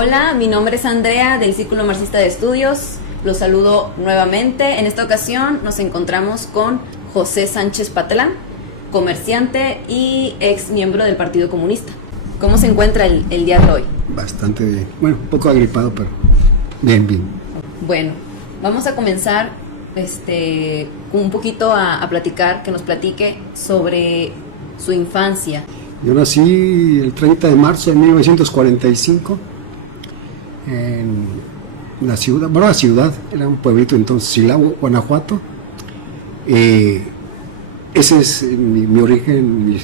Hola, mi nombre es Andrea del Círculo Marxista de Estudios. Los saludo nuevamente. En esta ocasión nos encontramos con José Sánchez Patelán, comerciante y ex miembro del Partido Comunista. ¿Cómo se encuentra el día de hoy? Bastante bien. Bueno, un poco agripado, pero bien. Bueno, vamos a comenzar un poquito a platicar, que nos platique sobre su infancia. Yo nací el 30 de marzo de 1945 en la ciudad, era un pueblito entonces, Silao, Guanajuato. Ese es mi origen,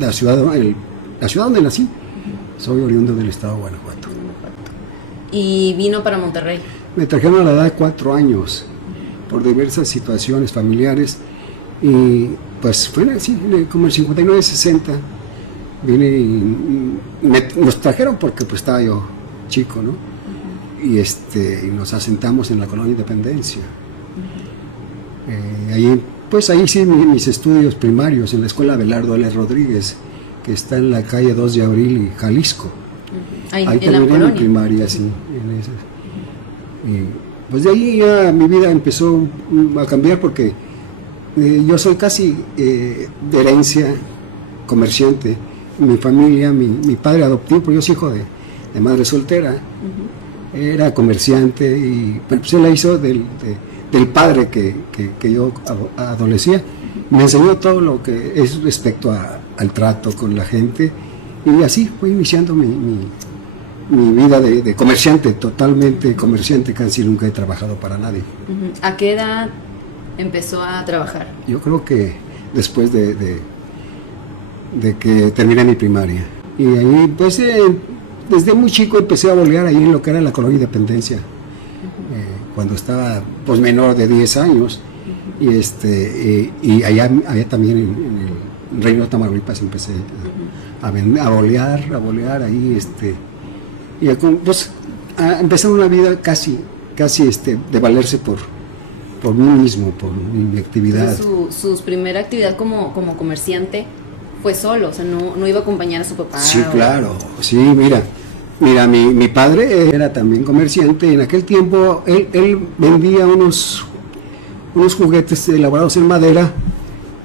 la ciudad donde nací. Soy oriundo del estado de Guanajuato. ¿Y vino para Monterrey? Me trajeron a la edad de 4 años por diversas situaciones familiares y pues fue así, como el 59-60 vine y nos trajeron porque pues estaba yo chico, ¿no? Y nos asentamos en la colonia Independencia. Ahí sí mis estudios primarios en la escuela Abelardo L. Rodríguez, que está en la calle 2 de Abril, Jalisco. Ahí terminé mi primaria, sí. Y pues de ahí ya mi vida empezó a cambiar porque yo soy casi de herencia comerciante. Mi familia, mi padre adoptivo, porque yo soy hijo de madre soltera, era comerciante y pues él la hizo del padre que yo adolecía. Me enseñó todo lo que es respecto al trato con la gente y así fue iniciando mi vida de comerciante, totalmente comerciante, casi nunca he trabajado para nadie. ¿A qué edad empezó a trabajar? Yo creo que después de que terminé mi primaria. Y ahí pues desde muy chico empecé a bolear ahí en lo que era la colonia Independencia, cuando estaba pues menor de 10 años. Y allá también en el Reino de Tamaulipas empecé a bolear ahí, y pues a empezar una vida casi de valerse por mí mismo, por mi actividad. Entonces, su primera actividad como comerciante fue solo, o sea, no iba a acompañar a su papá. Sí, claro, sí, mira, mi padre era también comerciante. En aquel tiempo él vendía unos juguetes elaborados en madera,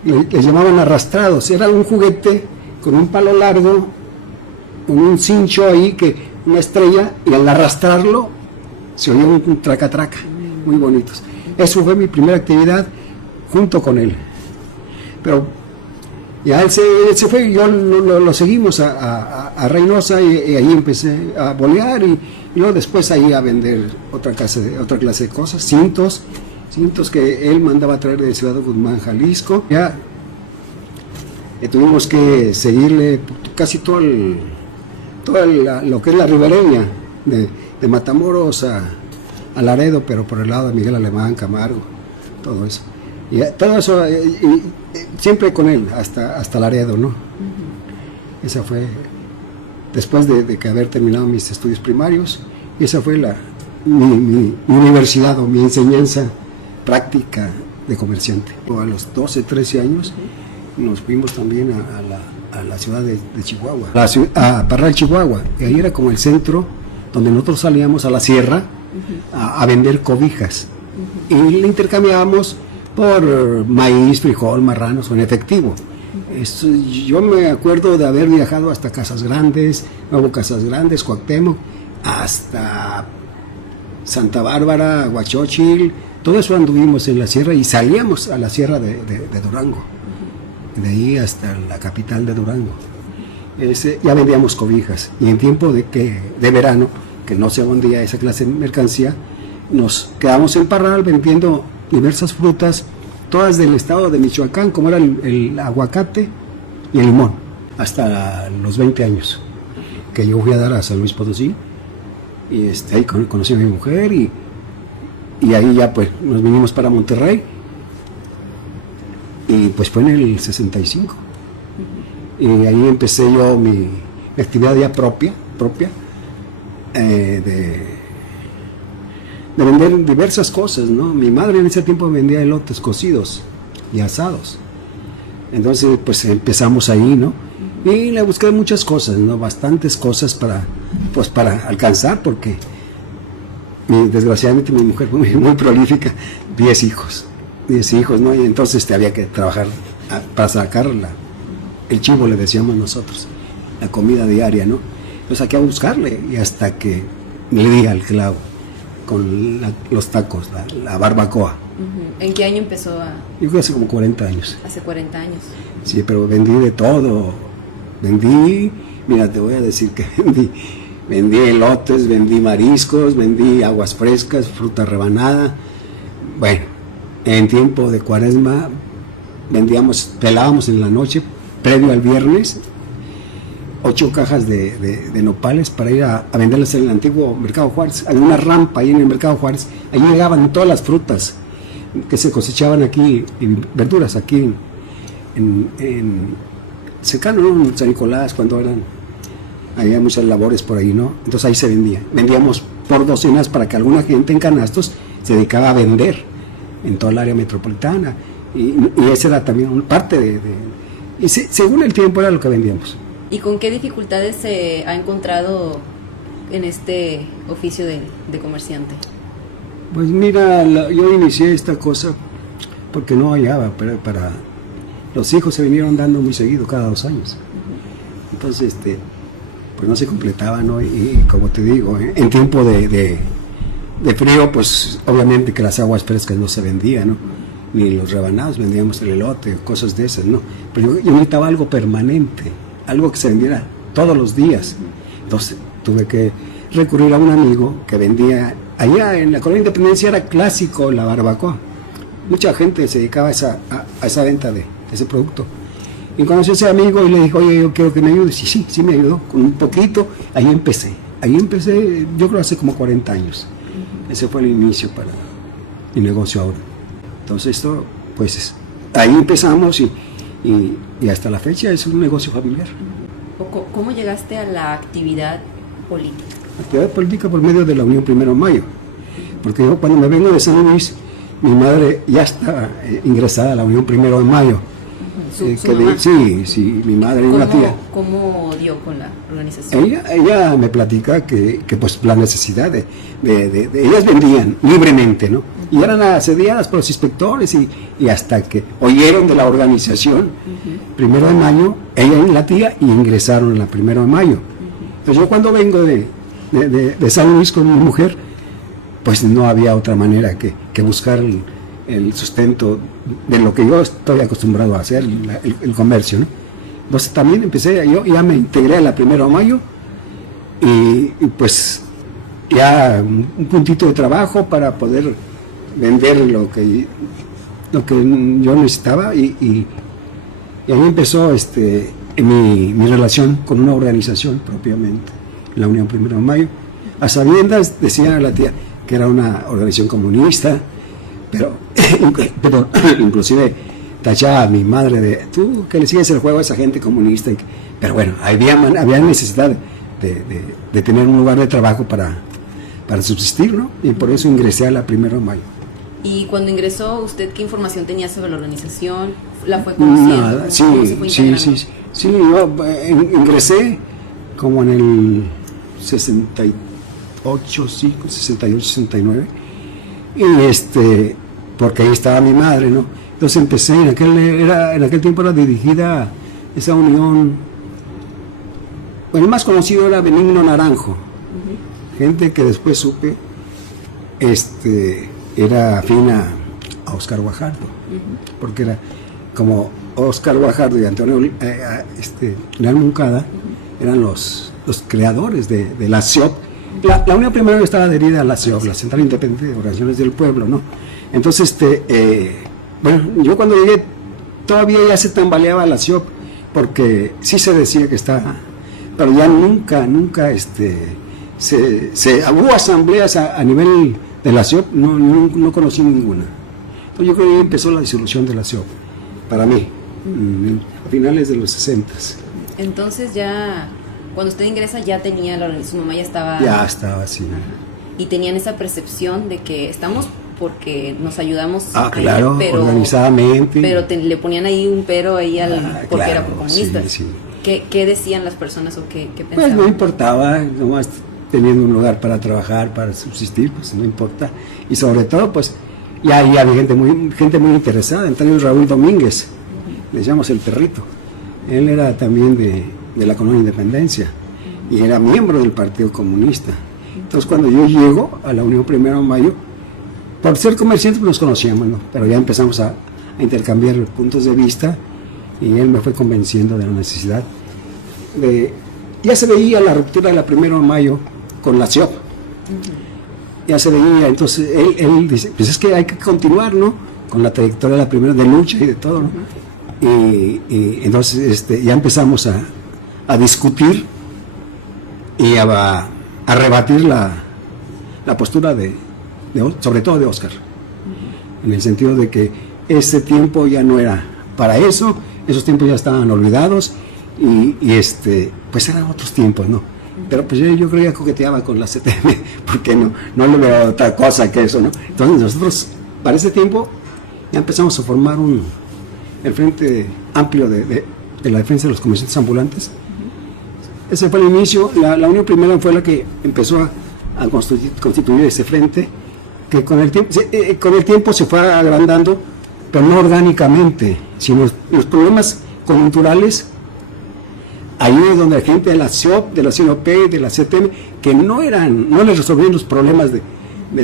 les llamaban arrastrados. Era un juguete con un palo largo, con un cincho ahí, una estrella, y al arrastrarlo se oía un traca-traca, muy bonitos. Eso fue mi primera actividad junto con él. Pero ya él se fue y yo lo seguimos a Reynosa, y ahí empecé a bolear y luego después ahí a vender otra clase de cosas, cintos que él mandaba a traer de Ciudad Guzmán, Jalisco. Ya tuvimos que seguirle casi todo lo que es la ribereña de Matamoros a Laredo, pero por el lado de Miguel Alemán, Camargo, todo eso. Y todo eso, siempre con él, hasta Laredo, ¿no? Esa fue, después de que haber terminado mis estudios primarios, esa fue mi universidad o mi enseñanza práctica de comerciante. A los 12, 13 años nos fuimos también a la ciudad de Chihuahua, a Parral, Chihuahua, y ahí era como el centro donde nosotros salíamos a la sierra a vender cobijas, y le intercambiábamos por maíz, frijol, marranos o en efectivo. Yo me acuerdo de haber viajado hasta Casas Grandes, Cuauhtémoc, hasta Santa Bárbara, Huachóchil. Todo eso anduvimos en la sierra y salíamos a la sierra de Durango, de ahí hasta la capital de Durango. Ya vendíamos cobijas, y en tiempo de verano, que no se vendía esa clase de mercancía, nos quedamos en Parral vendiendo diversas frutas, todas del estado de Michoacán, como era el aguacate y el limón, hasta los 20 años, que yo fui a dar a San Luis Potosí, y ahí conocí a mi mujer, y ahí ya pues nos vinimos para Monterrey, y pues fue en el 65, y ahí empecé yo mi actividad ya propia, de vender diversas cosas, ¿no? Mi madre en ese tiempo vendía elotes cocidos y asados. Entonces, pues empezamos ahí, ¿no? Y le busqué muchas cosas, ¿no? Bastantes cosas para pues para alcanzar, porque desgraciadamente mi mujer fue muy prolífica, 10 hijos, ¿no? Y entonces había que trabajar para sacar el chivo, le decíamos nosotros, la comida diaria, ¿no? Entonces hay que buscarle, y hasta que le di al clavo con los tacos, la barbacoa. ¿En qué año empezó a...? Yo creo que hace como 40 años. Hace 40 años. Sí, pero vendí de todo. Mira, te voy a decir que vendí elotes, vendí mariscos, vendí aguas frescas, fruta rebanada. Bueno, en tiempo de Cuaresma pelábamos en la noche, previo al viernes, 8 cajas de nopales para ir a venderlas en el antiguo Mercado Juárez. Hay una rampa ahí en el Mercado Juárez, allí llegaban todas las frutas que se cosechaban aquí, y verduras aquí en cercano, ¿no? En San Nicolás, cuando había muchas labores por ahí, ¿no? Entonces ahí se vendíamos por docenas para que alguna gente en canastos se dedicaba a vender en toda el área metropolitana, y esa era también parte y según el tiempo era lo que vendíamos. ¿Y con qué dificultades se ha encontrado en este oficio de comerciante? Pues mira, yo inicié esta cosa porque no hallaba para los hijos, se vinieron dando muy seguido, cada 2 años. Entonces, pues no se completaba, ¿no? Y como te digo, en tiempo de frío, pues obviamente que las aguas frescas no se vendían, ¿no? Ni los rebanados, vendíamos el elote, cosas de esas, ¿no? Pero yo necesitaba algo permanente, algo que se vendiera todos los días. Entonces tuve que recurrir a un amigo que vendía, allá en la Colonia Independencia era clásico la barbacoa. Mucha gente se dedicaba a esa venta de ese producto. Y conocí a ese amigo y le dije, oye, yo quiero que me ayudes. Y sí me ayudó, con un poquito. Ahí empecé, yo creo hace como 40 años. Ese fue el inicio para mi negocio ahora. Entonces esto, pues, ahí empezamos y hasta la fecha es un negocio familiar. ¿Cómo llegaste a la actividad política? Actividad política por medio de la Unión Primero de Mayo. Porque yo cuando me vengo de San Luis, mi madre ya está ingresada a la Unión Primero de Mayo. ¿Su mamá? Sí, mi madre y una tía. ¿Cómo dio con la organización? Ella me platica que pues la necesidad de ellas vendían libremente, ¿no? Y eran asediadas por los inspectores y hasta que oyeron de la organización, Primero de Mayo, ella y la tía ingresaron a la Primero de Mayo. Entonces yo cuando vengo de San Luis con mi mujer, pues no había otra manera que buscar el sustento de lo que yo estoy acostumbrado a hacer, el comercio, ¿no? Entonces también yo ya me integré a la Primero de Mayo y pues ya un puntito de trabajo para poder vender lo que yo necesitaba y ahí empezó mi relación con una organización propiamente, la Unión Primero de Mayo. A sabiendas, decía la tía, que era una organización comunista, pero inclusive tachaba a mi madre de, tú que le sigues el juego a esa gente comunista. Pero bueno, había necesidad de tener un lugar de trabajo para subsistir, ¿no? Y por eso ingresé a la Primero de Mayo. ¿Y cuando ingresó, usted qué información tenía sobre la organización? ¿La fue conociendo? Nada, ¿Cómo se fue integrando? Sí, yo ingresé como en el 68, 69, y porque ahí estaba mi madre, ¿no? Entonces empecé, en aquel tiempo era dirigida esa unión, bueno, el más conocido era Benigno Naranjo, gente que después supe, era afín a Óscar Guajardo, porque era como Óscar Guajardo y Antonio Leal Moncada eran los creadores de la CIOP. La Unión Primero estaba adherida a la CIOP, la Central Independiente de Organizaciones del Pueblo, ¿no? Entonces, bueno, yo cuando llegué todavía ya se tambaleaba la CIOP, porque sí se decía que estaba, pero ya nunca, hubo asambleas a nivel de la CIOP, no conocí ninguna. Entonces yo creo que ahí empezó la disolución de la CIOP, para mí, a finales de los 60. Entonces ya, cuando usted ingresa ya tenía su mamá ya estaba... Ya estaba, sí. Y tenían esa percepción de que estamos porque nos ayudamos claro, pero organizadamente. Pero le ponían ahí un pero ahí porque claro, era por comunistas. Sí. ¿Qué decían las personas o qué pensaban? Pues no importaba, nomás teniendo un lugar para trabajar, para subsistir, pues no importa. Y sobre todo, pues, ya había gente muy interesada. Entre ellos Raúl Domínguez, le llamamos el Perrito. Él era también de la Colonia Independencia y era miembro del Partido Comunista. Entonces, cuando yo llego a la Unión 1 de Mayo, por ser comerciantes pues nos conocíamos, ¿no? Pero ya empezamos a intercambiar puntos de vista y él me fue convenciendo de la necesidad de... Ya se veía la ruptura de la 1 de Mayo con la CIOP. Ya se veía, entonces él dice, pues es que hay que continuar, ¿no? Con la trayectoria de la primera, de lucha y de todo, ¿no? Y entonces ya empezamos a discutir y a rebatir la postura sobre todo de Óscar, en el sentido de que ese tiempo ya no era para eso, esos tiempos ya estaban olvidados y pues eran otros tiempos, ¿no? Pero pues yo creo que ya coqueteaba con la CTM, porque no le veo otra cosa que eso, ¿no? Entonces nosotros, para ese tiempo, ya empezamos a formar el Frente Amplio de la Defensa de los Comerciantes Ambulantes. Ese fue el inicio. La Unión Primera fue la que empezó a constituir ese frente, que con el tiempo se fue agrandando, pero no orgánicamente, sino los problemas coyunturales. Ahí es donde la gente de la CIOP, de la CNOP, de la CTM, que no les resolvían los problemas de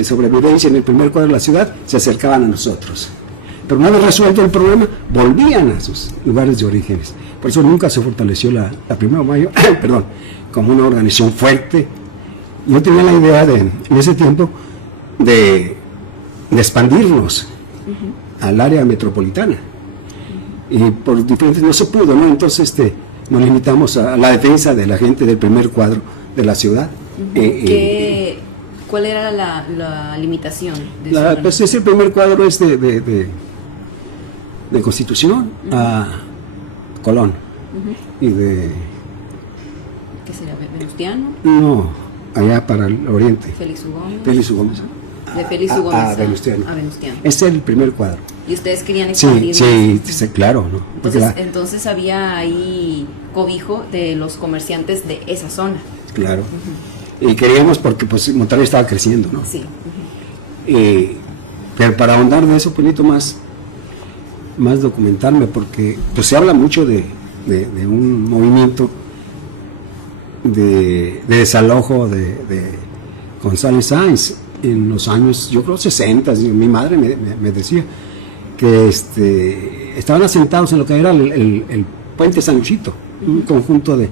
sobrevivencia en el primer cuadro de la ciudad, se acercaban a nosotros. Pero una vez resuelto el problema, volvían a sus lugares de orígenes. Por eso nunca se fortaleció la 1 de Mayo, perdón, como una organización fuerte. Yo tenía la idea en ese tiempo de expandirnos al área metropolitana. Y por diferentes no se pudo, ¿no? Entonces nos limitamos a la defensa de la gente del primer cuadro de la ciudad. ¿Cuál era la limitación? Pues ese primer cuadro es de Constitución a Colón. Y de... ¿Qué sería? ¿Venustiano? No, allá para el oriente. Félix U. Gómez. Félix U. Gómez. De Félix U. Gómez a Venustiano. Ese es el primer cuadro. ¿Y ustedes querían expandir más? Sí, claro, ¿no? Entonces había ahí cobijo de los comerciantes de esa zona. Claro. Y queríamos porque pues Monterrey estaba creciendo, ¿no? Sí. Pero para ahondar de eso, poquito más documentarme, porque pues se habla mucho de un movimiento de desalojo de González Sáenz en los años, yo creo 60. Mi madre me decía que estaban asentados en lo que era el Puente San Luisito, un conjunto de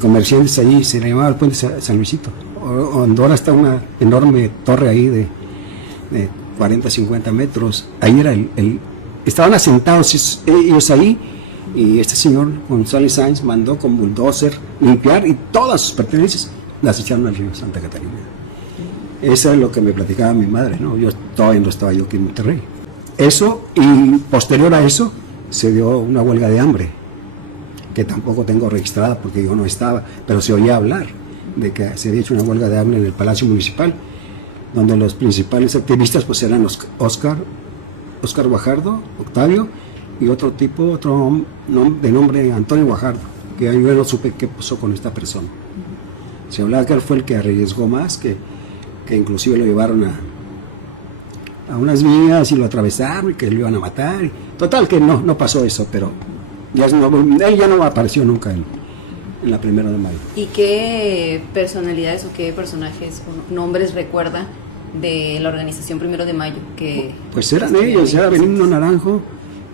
comerciantes allí, se le llamaba el Puente San Luisito. Ahora está una enorme torre ahí de 40, 50 metros. Ahí era estaban asentados ellos ahí, y este señor González Sáenz mandó con bulldozer limpiar y todas sus pertenencias las echaron al río Santa Catarina. Eso es lo que me platicaba mi madre, ¿no? Yo todavía no estaba yo aquí en Monterrey. Eso, y posterior a eso se dio una huelga de hambre, que tampoco tengo registrada porque yo no estaba, pero se oía hablar de que se había hecho una huelga de hambre en el Palacio Municipal, donde los principales activistas pues eran Óscar Guajardo, Octavio, y otro de nombre Antonio Guajardo, que yo no supe qué pasó con esta persona. Se hablaba que él fue el que arriesgó más, que inclusive lo llevaron a unas vías y lo atravesaron y que lo iban a matar. Total que no pasó eso, pero él ya no apareció nunca en la 1 de Mayo. ¿Y qué personalidades o qué personajes o nombres recuerda de la organización 1 de Mayo? Pues eran ellos, era Benigno Naranjo,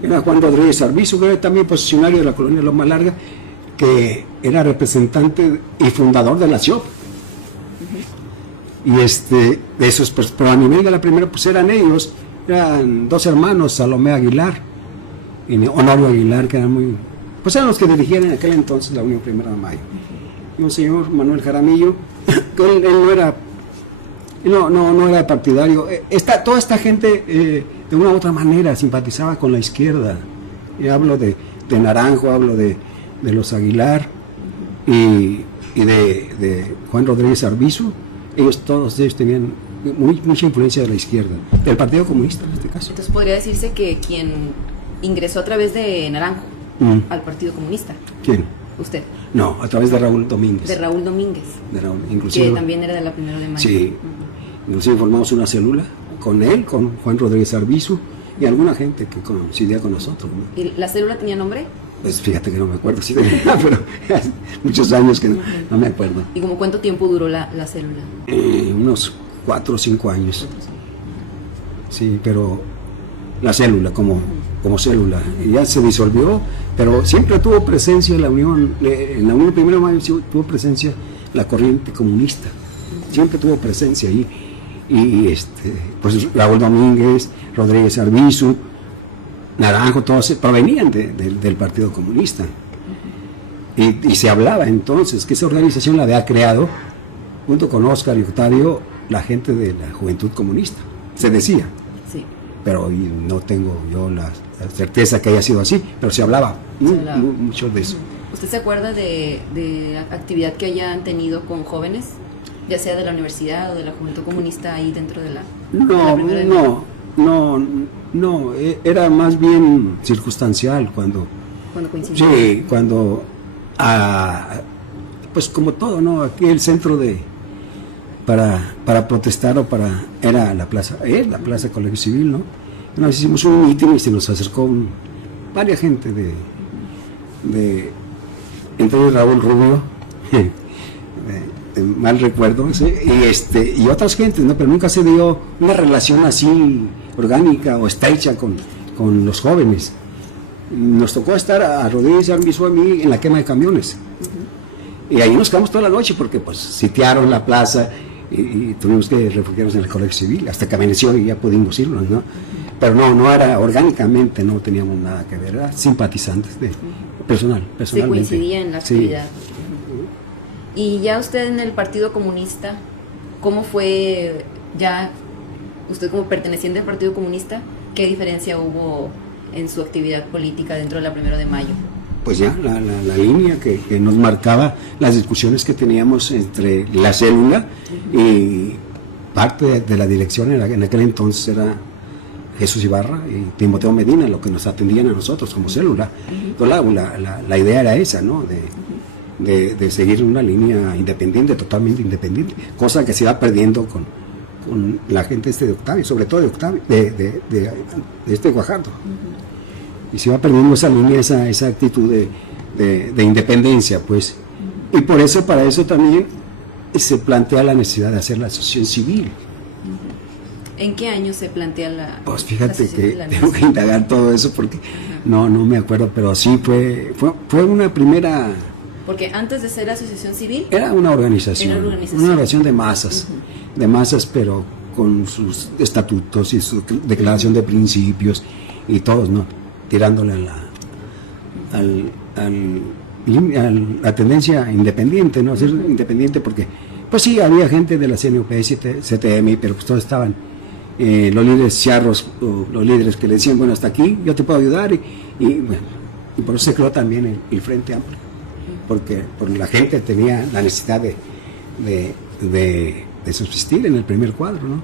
era Juan Rodríguez Arbizu, que era también posicionario de la colonia Loma Larga, que era representante y fundador de la CIOP. Y de esos, pues, pero a nivel de la primera, pues eran ellos, eran dos hermanos, Salomé Aguilar y Honorio Aguilar, que eran eran los que dirigían en aquel entonces la Unión 1 de Mayo. Y un señor Manuel Jaramillo, que él no era partidario. Toda esta gente de una u otra manera simpatizaba con la izquierda. Y hablo de Naranjo, hablo de los Aguilar y de Juan Rodríguez Arbizu. Todos ellos tenían mucha influencia de la izquierda, del Partido Comunista en este caso. Entonces podría decirse que quien ingresó a través de Naranjo al Partido Comunista. ¿Quién? usted? No, a través de Raúl Domínguez. De Raúl Domínguez. De Raúl, inclusive. Que también era de la 1 de mayo. Sí, inclusive formamos una célula con él, con Juan Rodríguez Arbizu y alguna gente que coincidía con nosotros, ¿no? ¿Y la célula tenía nombre? Pues fíjate que no me acuerdo si tenía, pero hace muchos años que no me acuerdo. ¿Y como cuánto tiempo duró la célula? Unos 4 o 5 años. Sí, pero la célula como célula ya se disolvió, pero siempre tuvo presencia en la Unión 1 de Mayo, sí tuvo presencia la corriente comunista, siempre tuvo presencia ahí. Y pues Raúl Domínguez, Rodríguez Arbizu, Naranjo, todos provenían del Partido Comunista. Y se hablaba entonces que esa organización la había creado, junto con Óscar y Octavio, la gente de la Juventud Comunista. Se decía. Sí. Pero no tengo yo la certeza que haya sido así, pero se hablaba mucho de eso. ¿Usted se acuerda de actividad que hayan tenido con jóvenes, ya sea de la universidad o de la Juventud Comunista ahí dentro de la... No, era más bien circunstancial cuando coincidió. Sí, cuando pues como todo, ¿no? Aquí el centro para protestar era la plaza Colegio Civil, ¿no? Una vez hicimos un mitin y se nos acercó varias gente entre Raúl Rubio, mal recuerdo, ¿sí? y otras gentes, ¿no? Pero nunca se dio una relación así orgánica o estrecha con los jóvenes. Nos tocó estar a Rodríguez Arbizu, a mí, en la quema de camiones. Y ahí nos quedamos toda la noche porque pues sitiaron la plaza y tuvimos que refugiarnos en el Colegio Civil hasta que amaneció y ya pudimos irnos, ¿no? Pero no era orgánicamente, no teníamos nada que ver, era simpatizantes personalmente. Se coincidía en la actividad. Sí. Y ya usted en el Partido Comunista, ¿cómo fue ya usted como perteneciente al Partido Comunista? ¿Qué diferencia hubo en su actividad política dentro de la 1 de Mayo? Pues ya la línea que nos marcaba las discusiones que teníamos entre la célula y parte de la dirección en aquel entonces era Jesús Ibarra y Timoteo Medina, lo que nos atendían a nosotros como célula. Entonces la idea era esa, ¿no? De seguir una línea independiente, totalmente independiente, cosa que se iba perdiendo con la gente de Octavio, sobre todo de Octavio, de Guajardo. Y se iba perdiendo esa línea, esa actitud de independencia, pues. Y para eso también se plantea la necesidad de hacer la asociación civil. ¿En qué año se plantea la Pues fíjate que tengo que indagar todo eso porque no me acuerdo, pero sí fue una primera... Porque antes de ser asociación civil... Era una organización de masas, pero con sus estatutos y su declaración de principios y todos, ¿no? Tirándole a la tendencia independiente, ¿no? Ser independiente porque, pues sí, había gente de la CNUP, CTM, pero pues todos estaban, los líderes charros, los líderes que le decían, bueno, hasta aquí, yo te puedo ayudar, y por eso se creó también el Frente Amplio, porque la gente tenía la necesidad de subsistir en el primer cuadro, ¿no?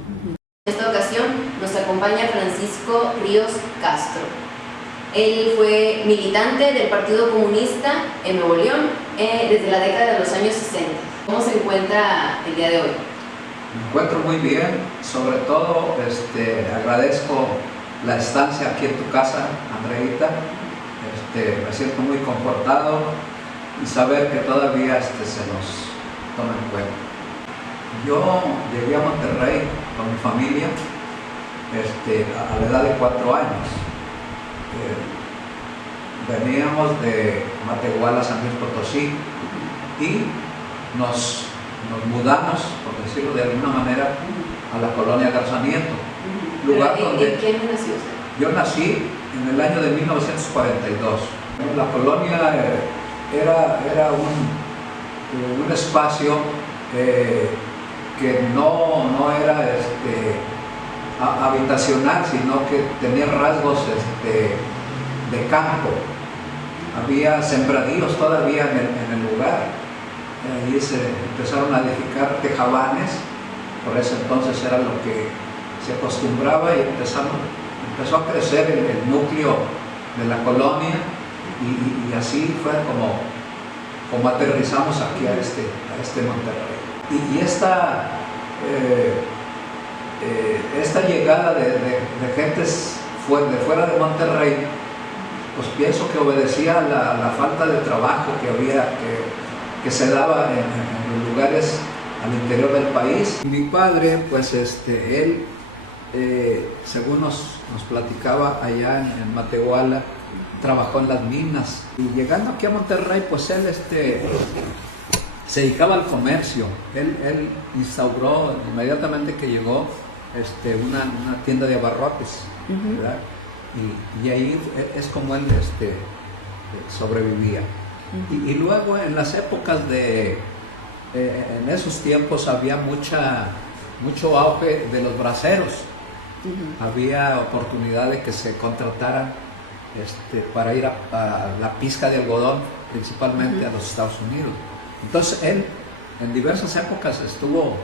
En esta ocasión nos acompaña Francisco Ríos Castro. Él fue militante del Partido Comunista en Nuevo León desde la década de los años 60. ¿Cómo se encuentra el día de hoy? Me encuentro muy bien, sobre todo agradezco la estancia aquí en tu casa, Andreita. Me siento muy confortado y saber que todavía se nos toma en cuenta. Yo llegué a Monterrey con mi familia a la edad de 4 años. Veníamos de Matehuala, San Luis Potosí, y nos mudamos, por decirlo de alguna manera, a la colonia Garzamiento. Lugar donde ¿En qué año nació usted? Yo nací en el año de 1942. La colonia era un espacio que no era habitacional, sino que tenía rasgos de campo. Había sembradíos todavía en el lugar. Ahí se empezaron a edificar tejabanes, por ese entonces era lo que se acostumbraba, y empezó a crecer el núcleo de la colonia, y así fue como aterrizamos aquí a este Monterrey. Y esta llegada de gentes de fuera de Monterrey, pues pienso que obedecía a la falta de trabajo que se daba en los lugares al interior del país. Mi padre, pues él, según nos platicaba allá en Matehuala, trabajó en las minas. Y llegando aquí a Monterrey, pues él se dedicaba al comercio. Él instauró inmediatamente que llegó una tienda de abarrotes, ¿verdad? Y ahí es como él sobrevivía. Y luego en las épocas en esos tiempos había mucho auge de los braceros. Había oportunidad de que se contrataran para ir a la pizca de algodón, principalmente a los Estados Unidos. Entonces él en diversas épocas estuvo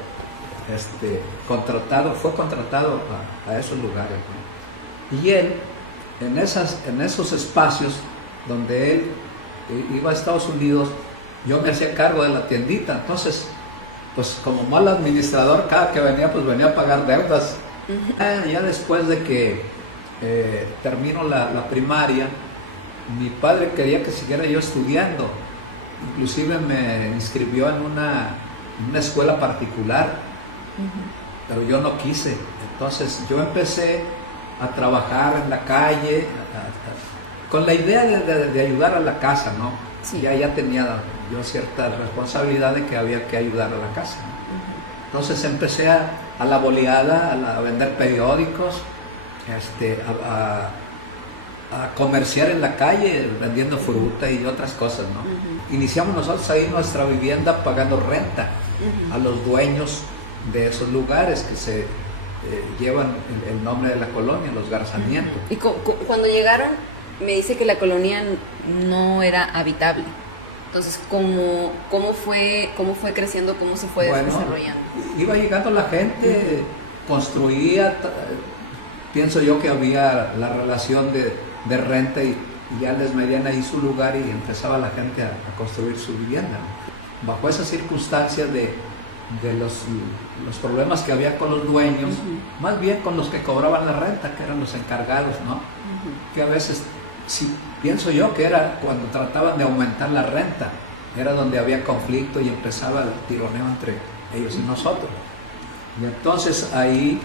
fue contratado a esos lugares, ¿no? Y él en esos espacios donde él iba a Estados Unidos, yo me hacía cargo de la tiendita. Entonces, pues como mal administrador, cada que venía, pues venía a pagar deudas. Ya después de que termino la primaria, mi padre quería que siguiera yo estudiando. Inclusive me inscribió en una escuela particular, pero yo no quise. Entonces yo empecé a trabajar en la calle con la idea de ayudar a la casa, ¿no? Sí. Ya tenía yo cierta responsabilidad de que había que ayudar a la casa, ¿no? Entonces empecé a la boleada, a vender periódicos, a comerciar en la calle vendiendo fruta y otras cosas, ¿no? Iniciamos nosotros ahí nuestra vivienda pagando renta a los dueños de esos lugares que se llevan el nombre de la colonia, los Garzamientos. Y cuando llegaron, me dice que la colonia no era habitable. Entonces, ¿cómo fue creciendo, cómo se fue desarrollando? Iba llegando la gente, construía, pienso yo que había la relación de renta y ya les medían ahí su lugar y empezaba la gente a construir su vivienda. Bajo esas circunstancias de los problemas que había con los dueños, más bien con los que cobraban la renta, que eran los encargados, ¿no? Que a veces, sí, pienso yo que era cuando trataban de aumentar la renta, era donde había conflicto y empezaba el tironeo entre ellos y nosotros. Y entonces ahí,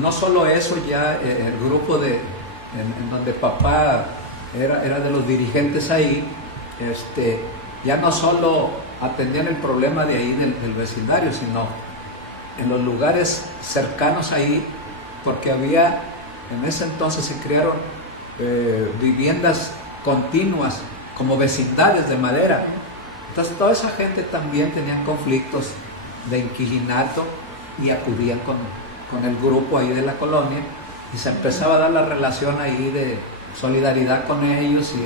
no solo eso, ya el grupo en donde papá era de los dirigentes ahí, ya no solo atendían el problema de ahí del vecindario, sino en los lugares cercanos ahí, porque en ese entonces se crearon viviendas continuas como vecindades de madera. Entonces toda esa gente también tenía conflictos de inquilinato y acudían con el grupo ahí de la colonia y se empezaba a dar la relación ahí de solidaridad con ellos y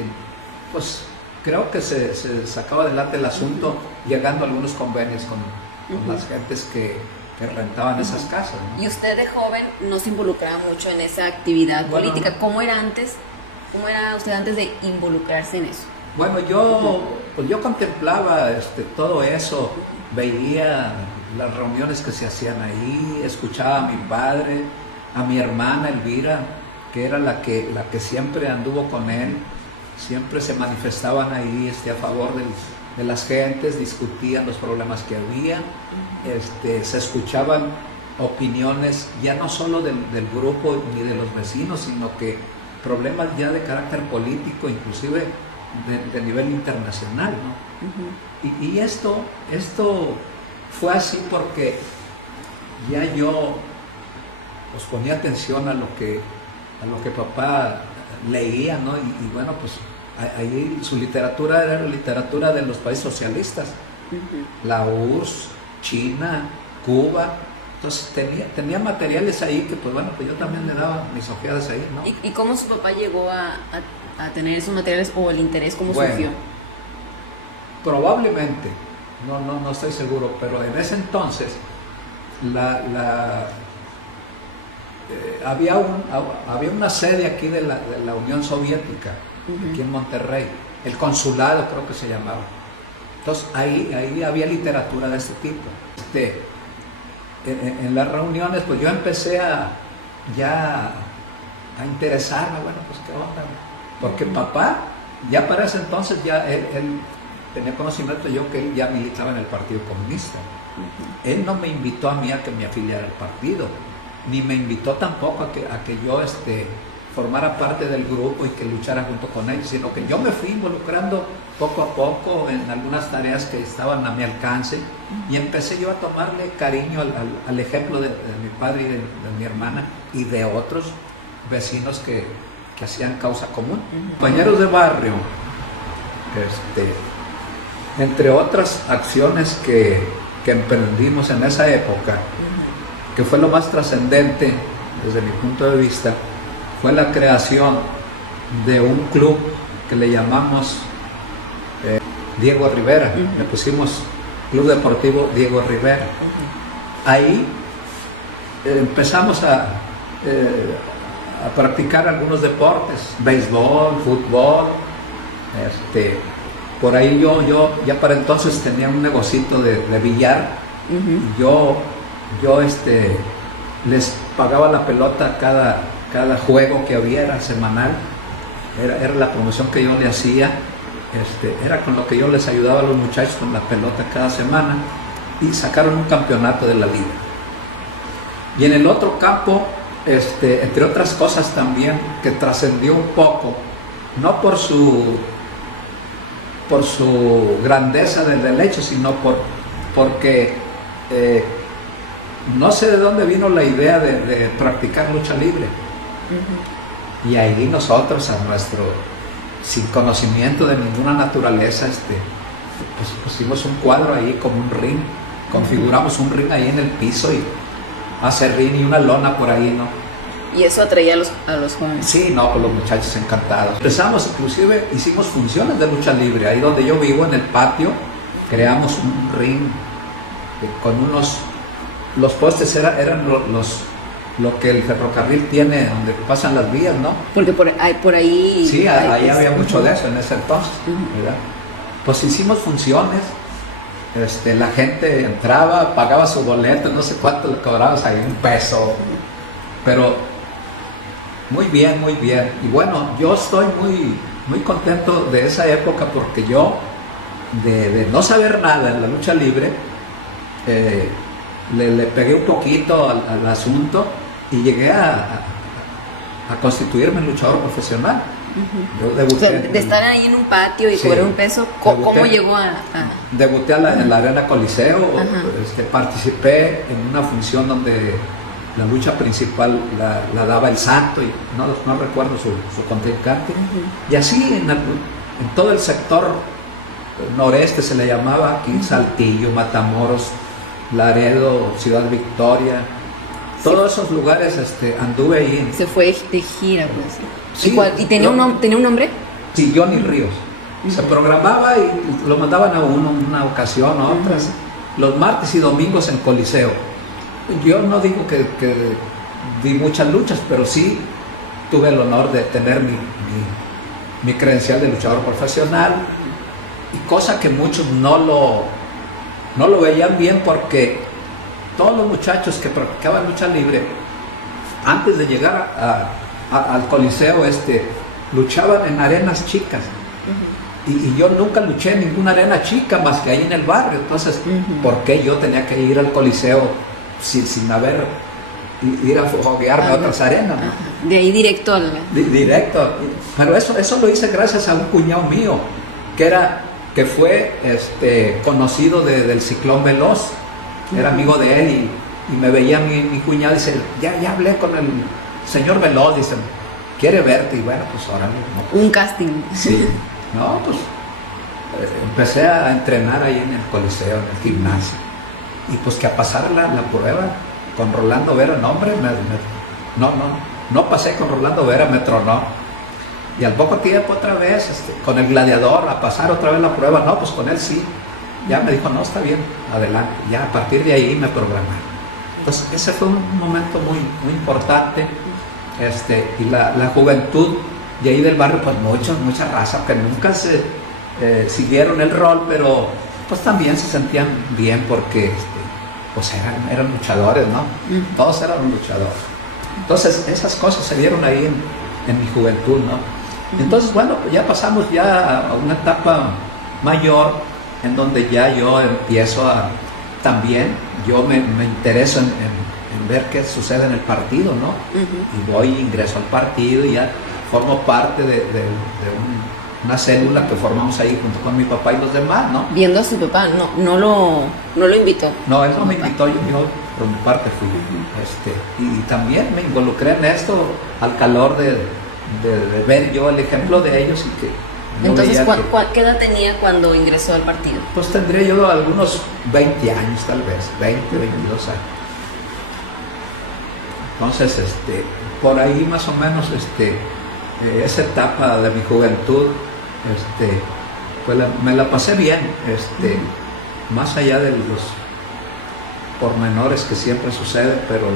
pues creo que se sacaba adelante el asunto llegando a algunos convenios con las gentes que rentaban esas casas, ¿no? Y usted de joven no se involucraba mucho en esa actividad política. ¿Cómo era usted antes de involucrarse en eso? Bueno, yo contemplaba todo eso, veía las reuniones que se hacían ahí, escuchaba a mi padre, a mi hermana Elvira, que era la que siempre anduvo con él, siempre se manifestaban ahí a favor de las gentes, discutían los problemas que había, se escuchaban opiniones ya no solo del grupo ni de los vecinos, sino que problemas ya de carácter político, inclusive de nivel internacional, ¿no? Y esto fue así porque ya yo pues ponía atención a lo que papá leía, ¿no? Y bueno, pues ahí su literatura era la literatura de los países socialistas, la URSS, China, Cuba. Entonces tenía materiales ahí que pues bueno, pues yo también le daba mis ojeadas ahí, ¿no? ¿Y cómo su papá llegó a tener esos materiales o el interés, cómo surgió? Probablemente, no estoy seguro, pero en ese entonces había una sede aquí de la Unión Soviética, aquí en Monterrey, el consulado creo que se llamaba. Entonces ahí había literatura de este tipo. En las reuniones pues yo empecé a interesarme, bueno, pues qué onda, porque papá ya para ese entonces ya él tenía conocimiento yo que él ya militaba en el Partido Comunista. Él no me invitó a mí a que me afiliara al partido, ni me invitó tampoco a que yo formara parte del grupo y que luchara junto con él, sino que yo me fui involucrando poco a poco en algunas tareas que estaban a mi alcance y empecé yo a tomarle cariño al ejemplo de mi padre y de mi hermana y de otros vecinos que hacían causa común. Compañeros de barrio, entre otras acciones que emprendimos en esa época, que fue lo más trascendente desde mi punto de vista, fue la creación de un club que le llamamos Diego Rivera. Le pusimos Club Deportivo Diego Rivera. Ahí empezamos a practicar algunos deportes, béisbol, fútbol. Por ahí yo ya para entonces tenía un negocito de billar. Y yo les pagaba la pelota cada juego que había, era semanal, era la promoción que yo le hacía, era con lo que yo les ayudaba a los muchachos con la pelota cada semana, y sacaron un campeonato de la liga. Y en el otro campo, entre otras cosas también, que trascendió un poco, no por su grandeza del hecho, sino porque no sé de dónde vino la idea de practicar lucha libre. Y ahí nosotros, sin conocimiento de ninguna naturaleza, pues pusimos un cuadro ahí como un ring, configuramos un ring ahí en el piso y hace ring y una lona por ahí, ¿no? ¿Y eso atraía a los jóvenes? Sí, no, pues los muchachos encantados. Empezamos, inclusive hicimos funciones de lucha libre, ahí donde yo vivo, en el patio, creamos un ring con los postes eran lo que el ferrocarril tiene, donde pasan las vías, ¿no? Porque por ahí... Sí, ahí había mucho de eso en ese entonces, ¿verdad? Pues hicimos funciones, la gente entraba, pagaba su boleto, no sé cuánto le cobrabas ahí, $1, pero muy bien, muy bien. Y bueno, yo estoy muy contento de esa época, porque yo, de no saber nada en la lucha libre, le pegué un poquito al asunto y llegué a constituirme en luchador profesional. Yo debuté, o sea, de estar ahí en un patio y cobrar $1, ¿cómo llegó a...? Debuté en la Arena Coliseo. Participé en una función donde la lucha principal la daba el Santo, y no recuerdo su contrincante. Y así en todo el sector noreste se le llamaba aquí, Saltillo, Matamoros, Laredo, Ciudad Victoria, todos esos lugares anduve ahí. Se fue de gira, pues. Sí, ¿Y tenía un nombre? Sí, Johnny Ríos. Se programaba y lo mandaban a uno una ocasión, a otras, los martes y domingos en Coliseo. Yo no digo que di muchas luchas, pero sí tuve el honor de tener mi credencial de luchador profesional, y cosa que muchos no lo veían bien, porque todos los muchachos que practicaban lucha libre, antes de llegar al Coliseo, luchaban en arenas chicas. Y yo nunca luché en ninguna arena chica más que ahí en el barrio. Entonces, ¿por qué yo tenía que ir al Coliseo sin ir a foguearme a otras arenas, ¿no? De ahí directo Directo. Pero eso lo hice gracias a un cuñado mío, que fue conocido del Ciclón Veloz. Era amigo de él, y me veía mi cuñado y dice, ya hablé con el señor Veloz, dice, quiere verte. Y bueno, pues órale, ¿no? Pues, un casting. Sí, no, pues empecé a entrenar ahí en el Coliseo, en el gimnasio, y pues que a pasar la prueba con Rolando Vera, no hombre, no pasé con Rolando Vera, me tronó. Y al poco tiempo otra vez, con el Gladiador, a pasar otra vez la prueba, no, pues con él sí. Ya me dijo, no, está bien, adelante. Ya a partir de ahí me programaron. Entonces ese fue un momento muy importante. Y la juventud de ahí del barrio, pues mucha raza que nunca se siguieron el rol, pero pues también se sentían bien porque pues eran luchadores, ¿no? Todos eran luchadores. Entonces esas cosas se dieron ahí en mi juventud, ¿no? Entonces, bueno, pues ya pasamos ya a una etapa mayor en donde ya yo empiezo también, yo me intereso en ver qué sucede en el partido, ¿no? Y voy, ingreso al partido y ya formo parte de una célula que formamos ahí junto con mi papá y los demás, ¿no? Viendo a su papá, no lo invitó. No, él no me invitó, yo por mi parte fui. Y también me involucré en esto al calor de ver yo el ejemplo de ellos y que... Entonces, ¿qué edad tenía cuando ingresó al partido? Pues tendría yo algunos 20 años tal vez, 20, 22 años. Entonces, por ahí más o menos, esa etapa de mi juventud, pues me la pasé bien, más allá de los pormenores que siempre suceden, pero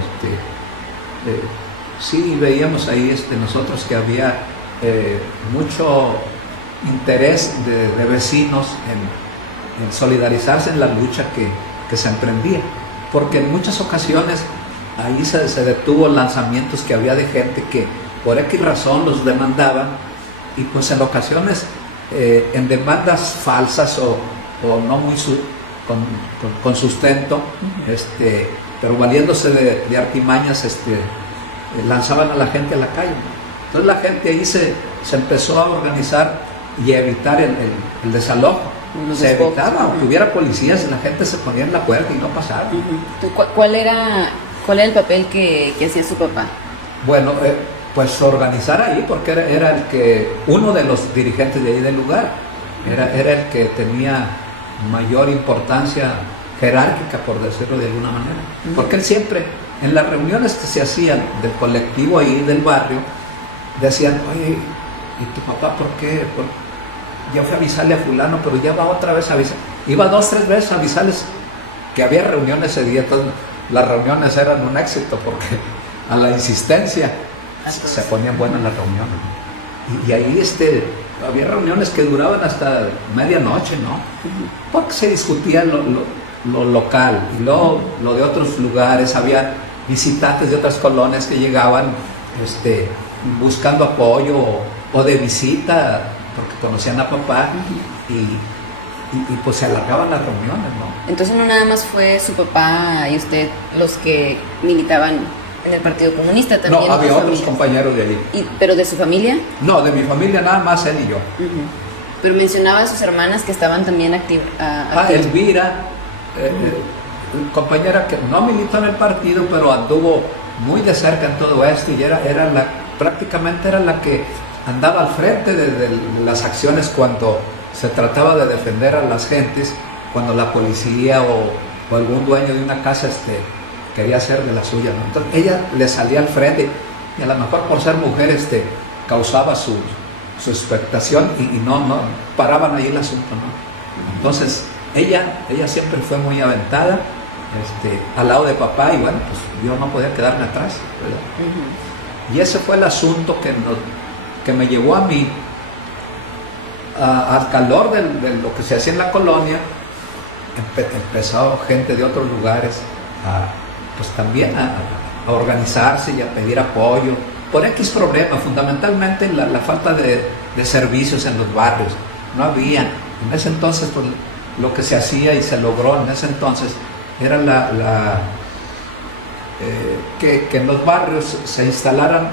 sí veíamos ahí nosotros que había mucho interés de vecinos en solidarizarse en la lucha que se emprendía, porque en muchas ocasiones ahí se detuvo lanzamientos que había de gente que por X razón los demandaban y pues en ocasiones en demandas falsas o no muy con sustento, pero valiéndose de artimañas, lanzaban a la gente a la calle. Entonces la gente ahí se empezó a organizar y a evitar el desalojo. Se evitaba, aunque hubiera policías, la gente se ponía en la puerta y no pasaba. ¿Cuál era el papel que hacía su papá? Bueno, pues organizar ahí, porque era uno de los dirigentes de ahí del lugar, era el que tenía mayor importancia jerárquica, por decirlo de alguna manera, porque él siempre, en las reuniones que se hacían del colectivo ahí del barrio, decían, oye, ¿y tu papá por qué? Ya fue a avisarle a fulano, pero ya va otra vez a avisar. Iba 2, 3 veces a avisarles que había reuniones ese día. Entonces las reuniones eran un éxito porque a la insistencia se ponían buenas las reuniones. Y ahí había reuniones que duraban hasta medianoche, ¿no? Porque se discutía lo local y lo de otros lugares. Había visitantes de otras colonias que llegaban buscando apoyo o de visita porque conocían a papá y pues se alargaban las reuniones, ¿no? Entonces no nada más fue su papá y usted los que militaban en el Partido Comunista, también. No, había otros compañeros de ahí. ¿Pero de su familia? No, de mi familia nada más él y yo. Pero mencionaba a sus hermanas que estaban también activas. Elvira, compañera que no militó en el partido, pero anduvo muy de cerca en todo esto y prácticamente era la que andaba al frente de las acciones cuando se trataba de defender a las gentes, cuando la policía o algún dueño de una casa quería hacer de la suya, ¿no? Entonces ella le salía al frente y a lo mejor por ser mujer causaba su expectación y no paraban ahí el asunto, ¿no? Entonces ella siempre fue muy aventada al lado de papá y bueno, pues yo no podía quedarme atrás, ¿verdad? Y ese fue el asunto que me llevó a mí al calor de lo que se hacía en la colonia. Empezó gente de otros lugares pues también a organizarse y a pedir apoyo por X problema, fundamentalmente la falta de servicios en los barrios. No había, en ese entonces pues, lo que se hacía y se logró en ese entonces era que en los barrios se instalaran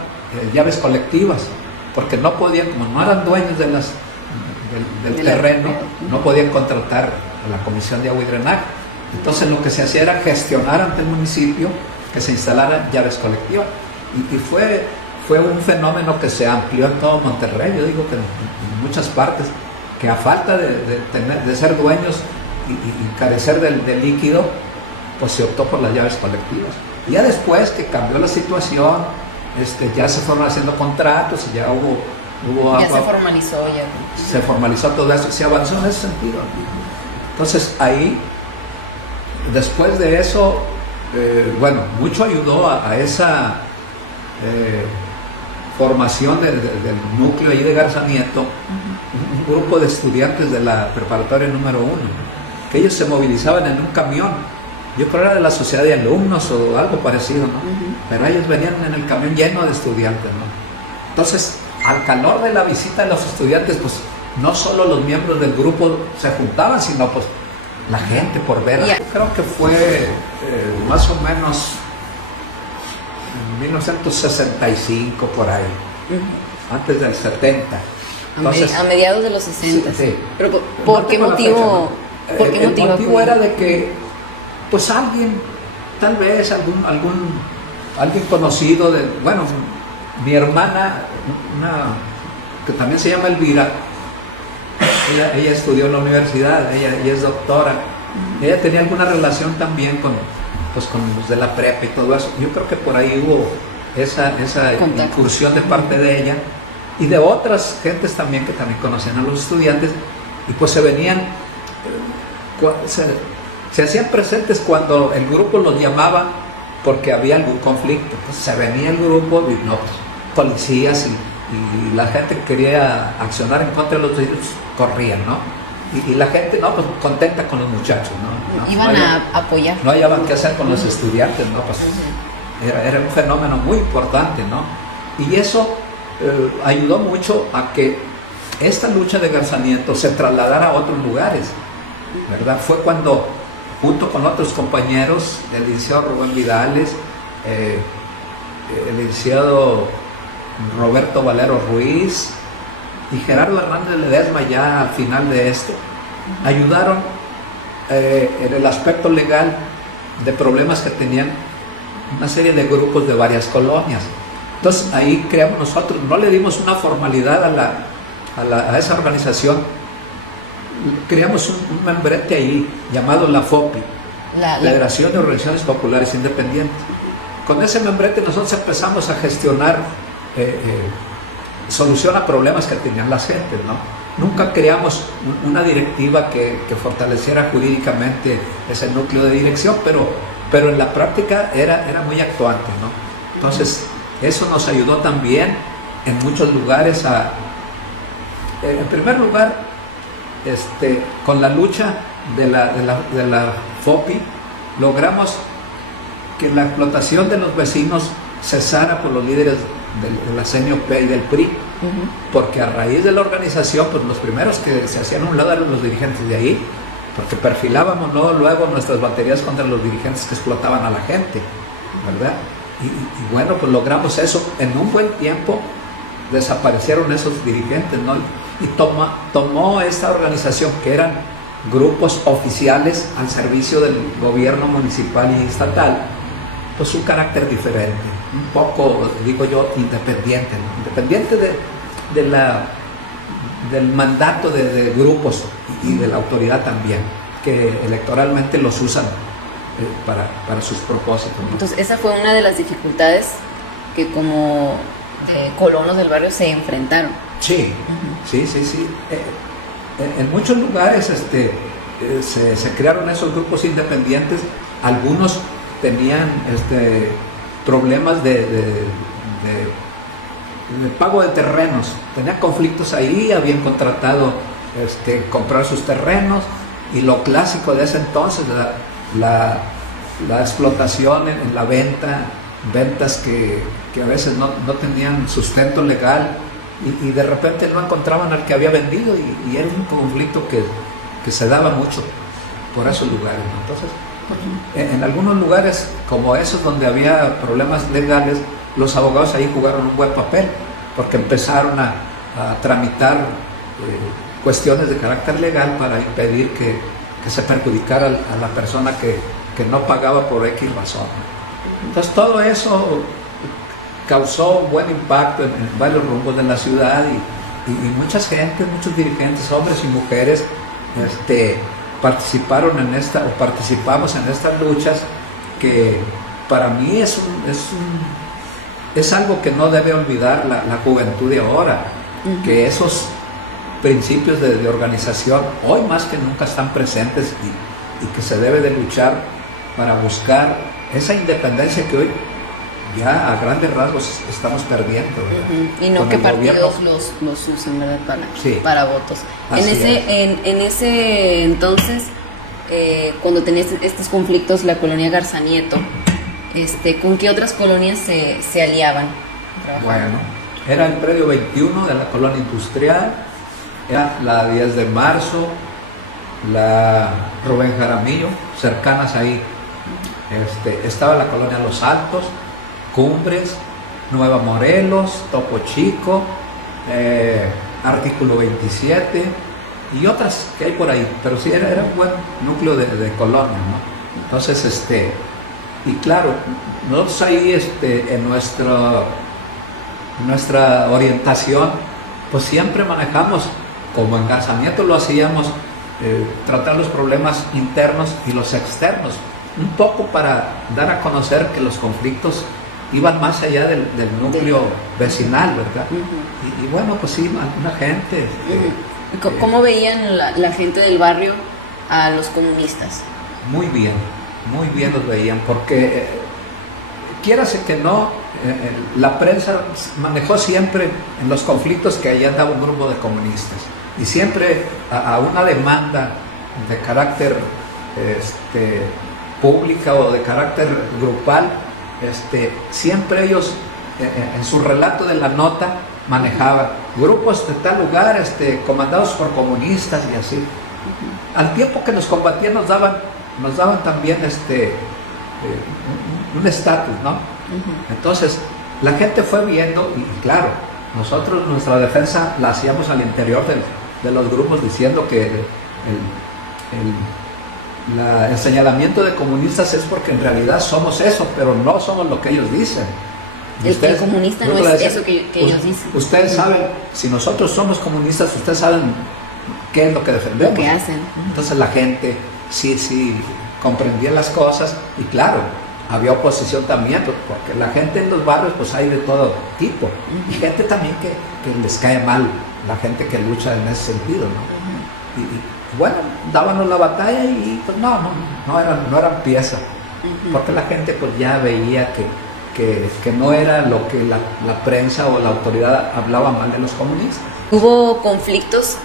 llaves colectivas, porque no podían, como no eran dueños del terreno, no podían contratar a la Comisión de Agua y Drenaje. Entonces lo que se hacía era gestionar ante el municipio que se instalaran llaves colectivas. Y fue un fenómeno que se amplió en todo Monterrey, yo digo que en muchas partes, que a falta de ser dueños y carecer del líquido, pues se optó por las llaves colectivas. Y ya después que cambió la situación, ya se fueron haciendo contratos y ya hubo ya se formalizó se formalizó todo eso, se avanzó en ese sentido. Entonces ahí, después de eso, bueno, mucho ayudó a esa formación del núcleo ahí de Garza Nieto, un grupo de estudiantes de la preparatoria número 1, que ellos se movilizaban en un camión. Yo creo que era de la sociedad de alumnos o algo parecido, ¿no? Pero ellos venían en el camión lleno de estudiantes, ¿no? Entonces, al calor de la visita de los estudiantes, pues no solo los miembros del grupo se juntaban, sino pues la gente por ver. Yo creo que fue más o menos en 1965 por ahí, antes del 70. Entonces, a mediados de los 60. Sí. Pero ¿por qué motivo? ¿Por qué el motivo fue? era de que pues alguien, tal vez alguien conocido de, bueno, mi hermana, que también se llama Elvira, ella estudió en la universidad, ella es doctora, ella tenía alguna relación también con los de la prepa y todo eso. Yo creo que por ahí hubo esa incursión de parte de ella y de otras gentes también que también conocían a los estudiantes, y pues se venían, se hacían presentes cuando el grupo los llamaba porque había algún conflicto. Entonces se venía el grupo y no, pues, policías y la gente que quería accionar en contra de los niños corrían, ¿no? Y la gente, no, pues contenta con los muchachos, ¿no? Iban a apoyar. No hallaban qué hacer con los estudiantes, ¿no? Pues era un fenómeno muy importante, ¿no? Y eso ayudó mucho a que esta lucha de Garza Nieto se trasladara a otros lugares, ¿verdad? Fue cuando, junto con otros compañeros, el licenciado Rubén Vidales, el licenciado Roberto Valero Ruiz y Gerardo Hernández Ledesma, ya al final de esto, ayudaron en el aspecto legal de problemas que tenían una serie de grupos de varias colonias. Entonces ahí creamos nosotros, no le dimos una formalidad a esa organización, creamos un membrete ahí llamado la FOPI, Federación de Organizaciones Populares Independientes. Con ese membrete nosotros empezamos a gestionar solución a problemas que tenían las gentes, ¿no? Nunca creamos una directiva que fortaleciera jurídicamente ese núcleo de dirección, pero en la práctica era muy actuante, ¿no? Entonces eso nos ayudó también en muchos lugares en primer lugar, con la lucha de la FOPI, logramos que la explotación de los vecinos cesara por los líderes de la CNOP y del PRI, porque a raíz de la organización, pues los primeros que se hacían a un lado eran los dirigentes de ahí, porque perfilábamos luego nuestras baterías contra los dirigentes que explotaban a la gente, ¿verdad? Y bueno, pues logramos eso. En un buen tiempo desaparecieron esos dirigentes, ¿no? Y tomó esta organización, que eran grupos oficiales al servicio del gobierno municipal y estatal, pues un carácter diferente, un poco, digo yo, independiente, ¿no? Independiente del mandato de grupos y de la autoridad también, que electoralmente los usan para sus propósitos, ¿no? Entonces esa fue una de las dificultades que como colonos del barrio se enfrentaron. Sí, sí. En muchos lugares se crearon esos grupos independientes. Algunos tenían problemas de pago de terrenos, tenían conflictos ahí, habían contratado comprar sus terrenos, y lo clásico de ese entonces, la explotación en la ventas que a veces no tenían sustento legal, y de repente no encontraban al que había vendido, y era un conflicto que se daba mucho por esos lugares, ¿no? Entonces, en algunos lugares como esos donde había problemas legales, los abogados ahí jugaron un buen papel, porque empezaron a tramitar cuestiones de carácter legal para impedir que se perjudicara a la persona que no pagaba por X razón. Entonces todo eso causó un buen impacto en varios rumbos de la ciudad, y muchos dirigentes, hombres y mujeres, participamos en estas luchas, que para mí es algo que no debe olvidar la juventud de ahora, que esos principios de organización hoy más que nunca están presentes, y que se debe de luchar para buscar esa independencia que hoy ya a grandes rasgos estamos perdiendo, ¿verdad? Y no Con que el partidos gobierno. los usen, ¿verdad? Sí. Para votos. En Así ese entonces, cuando tenías estos conflictos, la colonia Garzanieto, ¿con qué otras colonias se aliaban? Bueno, era el predio 21 de la colonia industrial, era la 10 de marzo, la Rubén Jaramillo, cercanas ahí. Estaba la colonia Los Altos, Cumbres, Nueva Morelos, Topo Chico, Artículo 27 y otras que hay por ahí, pero sí era un buen núcleo de colonia, ¿no? Entonces, y claro, nosotros ahí en nuestra orientación, pues siempre manejamos, como en Garzanieto lo hacíamos, tratar los problemas internos y los externos, un poco para dar a conocer que los conflictos iban más allá del núcleo vecinal, ¿verdad? Y bueno, pues sí, una gente. ¿Cómo veían la gente del barrio a los comunistas? Muy bien los veían, porque quiérase que no, la prensa manejó siempre en los conflictos que allá andaba un grupo de comunistas, y siempre a una demanda de carácter pública o de carácter grupal, siempre ellos en su relato de la nota manejaban grupos de tal lugar comandados por comunistas y así. Al tiempo que nos combatían nos daban también un estatus, ¿no? Entonces la gente fue viendo, y claro, nosotros nuestra defensa la hacíamos al interior de los grupos, diciendo que el señalamiento de comunistas es porque en realidad somos eso, pero no somos lo que ellos dicen. El comunista no es eso que ellos dicen. Ustedes saben, si nosotros somos comunistas, ustedes saben qué es lo que defendemos. Lo que hacen. Entonces la gente sí comprendía las cosas, y claro, había oposición también, porque la gente en los barrios pues hay de todo tipo, y gente también que les cae mal, la gente que lucha en ese sentido, ¿no? Y bueno, dábamos la batalla y pues no eran pieza, porque la gente pues ya veía que no era lo que la prensa o la autoridad hablaba mal de los comunistas. ¿Hubo conflictos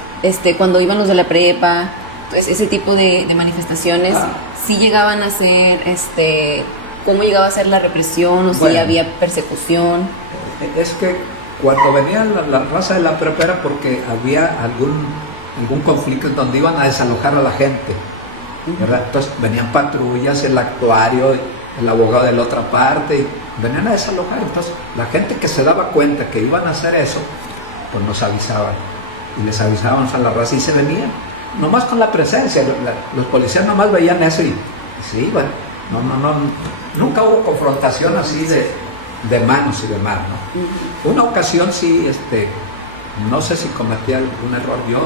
cuando iban los de la prepa, pues ese tipo de manifestaciones? ¿Sí llegaban a ser, cómo llegaba a ser la represión, o si había persecución? Es que cuando venía la raza de la prepa era porque había algún conflicto en donde iban a desalojar a la gente, ¿verdad? Entonces venían patrullas, el actuario, el abogado de la otra parte, y venían a desalojar. Entonces la gente que se daba cuenta que iban a hacer eso, pues nos avisaban, y les avisábamos a la raza y se venían, nomás con la presencia. Los policías nomás veían eso y se iban. Nunca hubo confrontación así de manos y de mar, ¿no? Una ocasión sí, no sé si cometí algún error yo,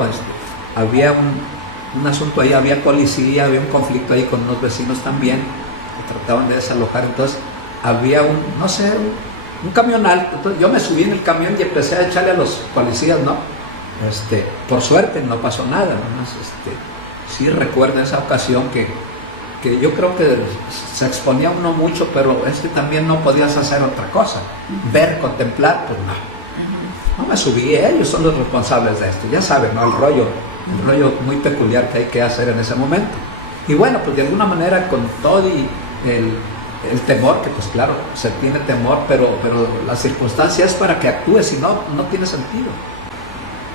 había un asunto ahí, había policía, había un conflicto ahí con unos vecinos también, que trataban de desalojar. Entonces había un camión alto. Entonces yo me subí en el camión y empecé a echarle a los policías, ¿no? Por suerte no pasó nada, ¿no? Sí recuerdo esa ocasión que yo creo que se exponía uno mucho, pero también no podías hacer otra cosa, ver, contemplar, pues no me subí. Ellos son los responsables de esto, ya saben, ¿no? El rollo muy peculiar que hay que hacer en ese momento. Y bueno, pues de alguna manera, con todo y el temor, que pues claro, se tiene temor, pero la circunstancia es para que actúes, si no tiene sentido.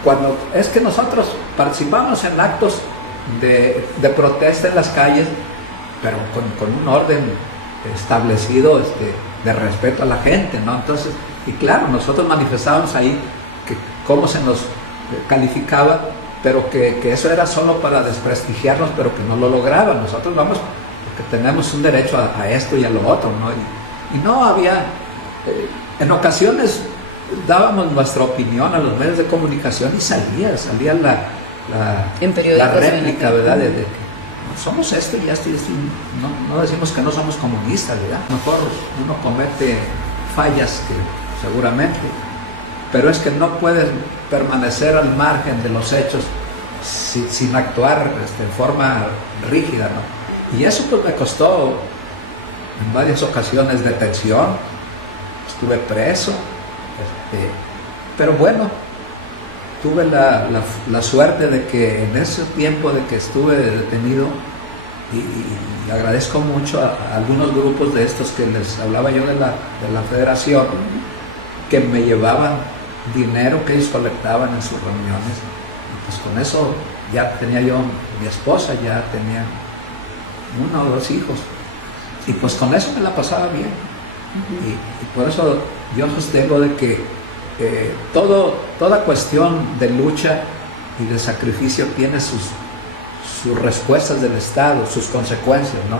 Cuando es que nosotros participamos en actos de protesta en las calles, pero con un orden establecido, de respeto a la gente, ¿no? Entonces, y claro, nosotros manifestábamos ahí que cómo se nos calificaba, pero que eso era solo para desprestigiarnos, pero que no lo lograban. Nosotros vamos porque tenemos un derecho a esto y a lo otro, ¿no? Y no había, en ocasiones dábamos nuestra opinión a los medios de comunicación y salía la réplica, ¿verdad? De que somos esto y esto y esto. No decimos que no somos comunistas, ¿verdad? Mejor uno comete fallas, que seguramente, pero es que no puedes permanecer al margen de los hechos sin actuar en forma rígida, ¿no? Y eso pues me costó en varias ocasiones detención, estuve preso, pero bueno, tuve la suerte de que en ese tiempo de que estuve detenido, y agradezco mucho a algunos grupos de estos que les hablaba yo de la federación, que me llevaban dinero que ellos colectaban en sus reuniones, y pues con eso ya tenía yo mi esposa, ya tenía 1 o 2 hijos, y pues con eso me la pasaba bien. Y por eso yo sostengo de que toda cuestión de lucha y de sacrificio tiene sus respuestas del Estado, sus consecuencias, ¿no?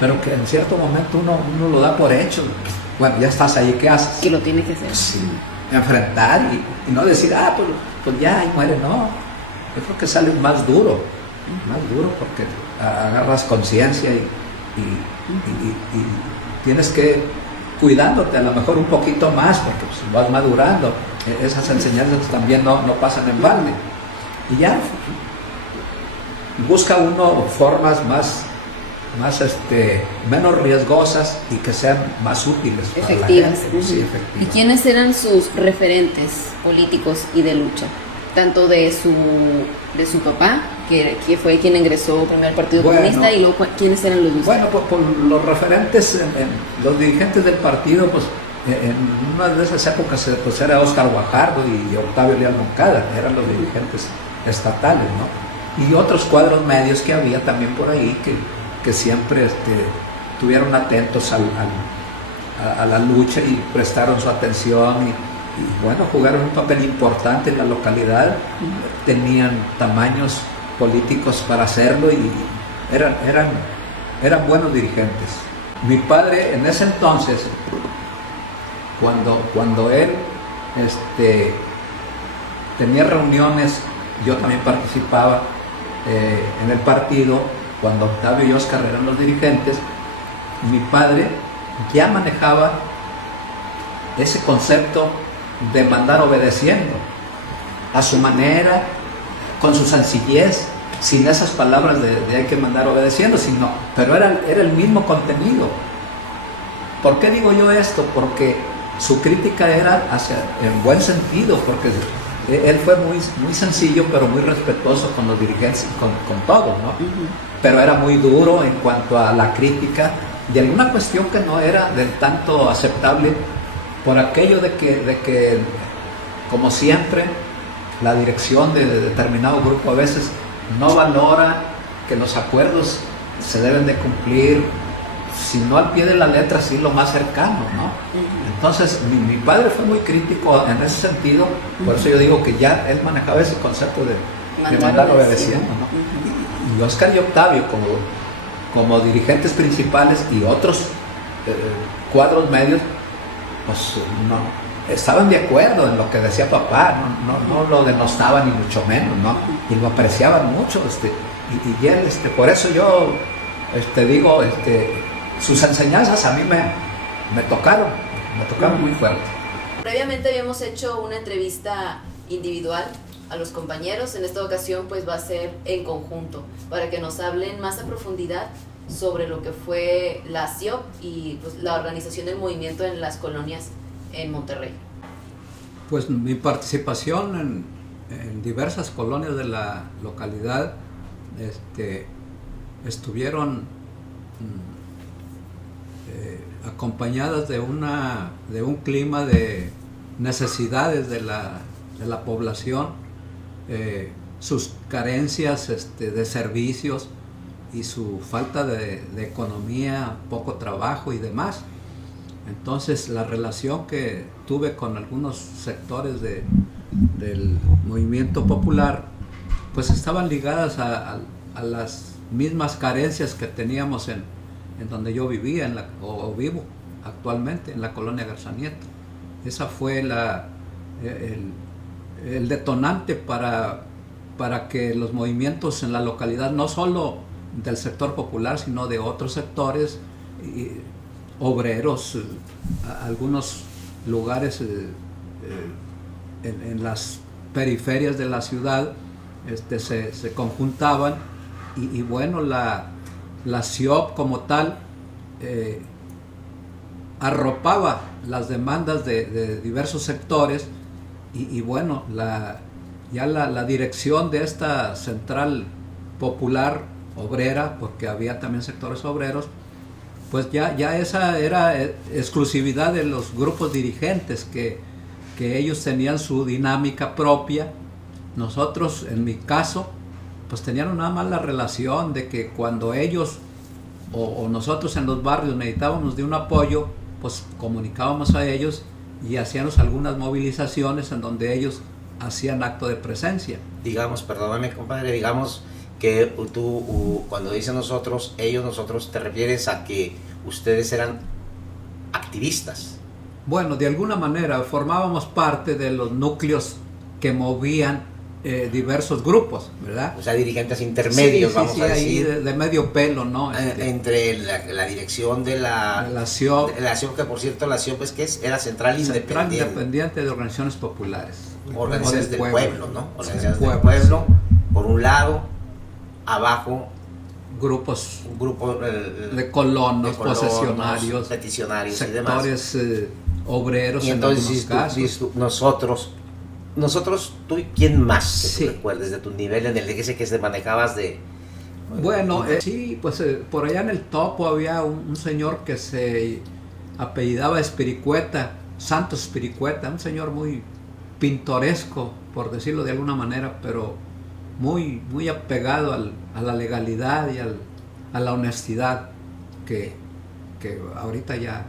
Pero que en cierto momento uno lo da por hecho. Bueno, ya estás ahí, ¿qué haces? Que lo tiene que hacer. Sí, enfrentar y no decir, pues ya, ahí muere, no. Yo creo que sales más duro porque agarras conciencia y tienes que cuidándote a lo mejor un poquito más, porque pues, vas madurando. Esas enseñanzas también no pasan en balde. Y ya busca uno formas menos riesgosas y que sean más útiles para efectivas. la gente. Sí, efectivas. ¿Y quiénes eran sus referentes políticos y de lucha? Tanto de su papá, que fue quien ingresó primero al Partido Comunista, y luego quiénes eran los Bueno, pues los referentes, los dirigentes del partido, pues en una de esas épocas pues era Óscar Guajardo y Octavio Leal Moncada, eran los dirigentes estatales, ¿no? Y otros cuadros medios que había también por ahí que siempre estuvieron atentos a la lucha y prestaron su atención y bueno, jugaron un papel importante en la localidad, tenían tamaños políticos para hacerlo y eran buenos dirigentes. Mi padre en ese entonces, cuando él tenía reuniones, yo también participaba en el partido, cuando Octavio y Óscar eran los dirigentes, mi padre ya manejaba ese concepto de mandar obedeciendo, a su manera, con su sencillez, sin esas palabras de hay que mandar obedeciendo, pero era el mismo contenido. ¿Por qué digo yo esto? Porque su crítica era en buen sentido, porque él fue muy sencillo, pero muy respetuoso con los dirigentes, con todos, ¿no? Pero era muy duro en cuanto a la crítica de alguna cuestión que no era del tanto aceptable, por aquello de que, como siempre, la dirección de determinado grupo a veces no valora que los acuerdos se deben de cumplir, si no al pie de la letra, sí lo más cercano, ¿no? Entonces, mi padre fue muy crítico en ese sentido, por eso yo digo que ya él manejaba ese concepto de mandar obedeciendo, ¿no? Y Óscar y Octavio, como dirigentes principales y otros cuadros medios, pues no, estaban de acuerdo en lo que decía papá, no lo denostaban ni mucho menos, ¿no? Y lo apreciaban mucho, y él, por eso yo digo, sus enseñanzas a mí me tocaron muy fuerte. Previamente habíamos hecho una entrevista individual a los compañeros, en esta ocasión pues va a ser en conjunto, para que nos hablen más a profundidad sobre lo que fue la CIOP y pues, la organización del movimiento en las colonias en Monterrey. Pues mi participación en diversas colonias de la localidad estuvieron acompañadas de un clima de necesidades de la población, sus carencias de servicios y su falta de economía, poco trabajo y demás. Entonces la relación que tuve con algunos sectores del movimiento popular pues estaban ligadas a las mismas carencias que teníamos en donde yo vivía o vivo actualmente, en la colonia Garza Nieto. Esa fue el detonante para que los movimientos en la localidad, no solo del sector popular, sino de otros sectores, obreros, algunos lugares en las periferias de la ciudad se conjuntaban y bueno, la CIOP como tal arropaba las demandas de diversos sectores y bueno, la dirección de esta central popular obrera, porque había también sectores obreros, pues ya esa era exclusividad de los grupos dirigentes, que ellos tenían su dinámica propia. Nosotros, en mi caso, pues tenían nada más la relación de que cuando ellos o nosotros en los barrios necesitábamos de un apoyo, pues comunicábamos a ellos y hacíamos algunas movilizaciones en donde ellos hacían acto de presencia. Digamos, perdóname compadre, digamos que tú, cuando dices nosotros, nosotros, te refieres a que ustedes eran activistas. Bueno, de alguna manera formábamos parte de los núcleos que movían diversos grupos, ¿verdad? O sea, dirigentes intermedios, sí, vamos a decir. Ahí de medio pelo, ¿no? Entre la dirección de la CIOP, que por cierto la CIOP es que era Central Independiente de Organizaciones Populares. Organizaciones del pueblo, ¿no? Organizaciones del pueblo, por un lado, abajo grupos de colonos, posesionarios, peticionarios sectores y demás. Obreros. Y entonces nosotros, tú y quién más que tú recuerdes de tu nivel en el ese que te manejabas de... Bueno, sí, pues por allá en el Topo había un señor que se apellidaba Espiricueta, Santos Espiricueta, un señor muy pintoresco, por decirlo de alguna manera, pero muy apegado a la legalidad y a la honestidad que ahorita ya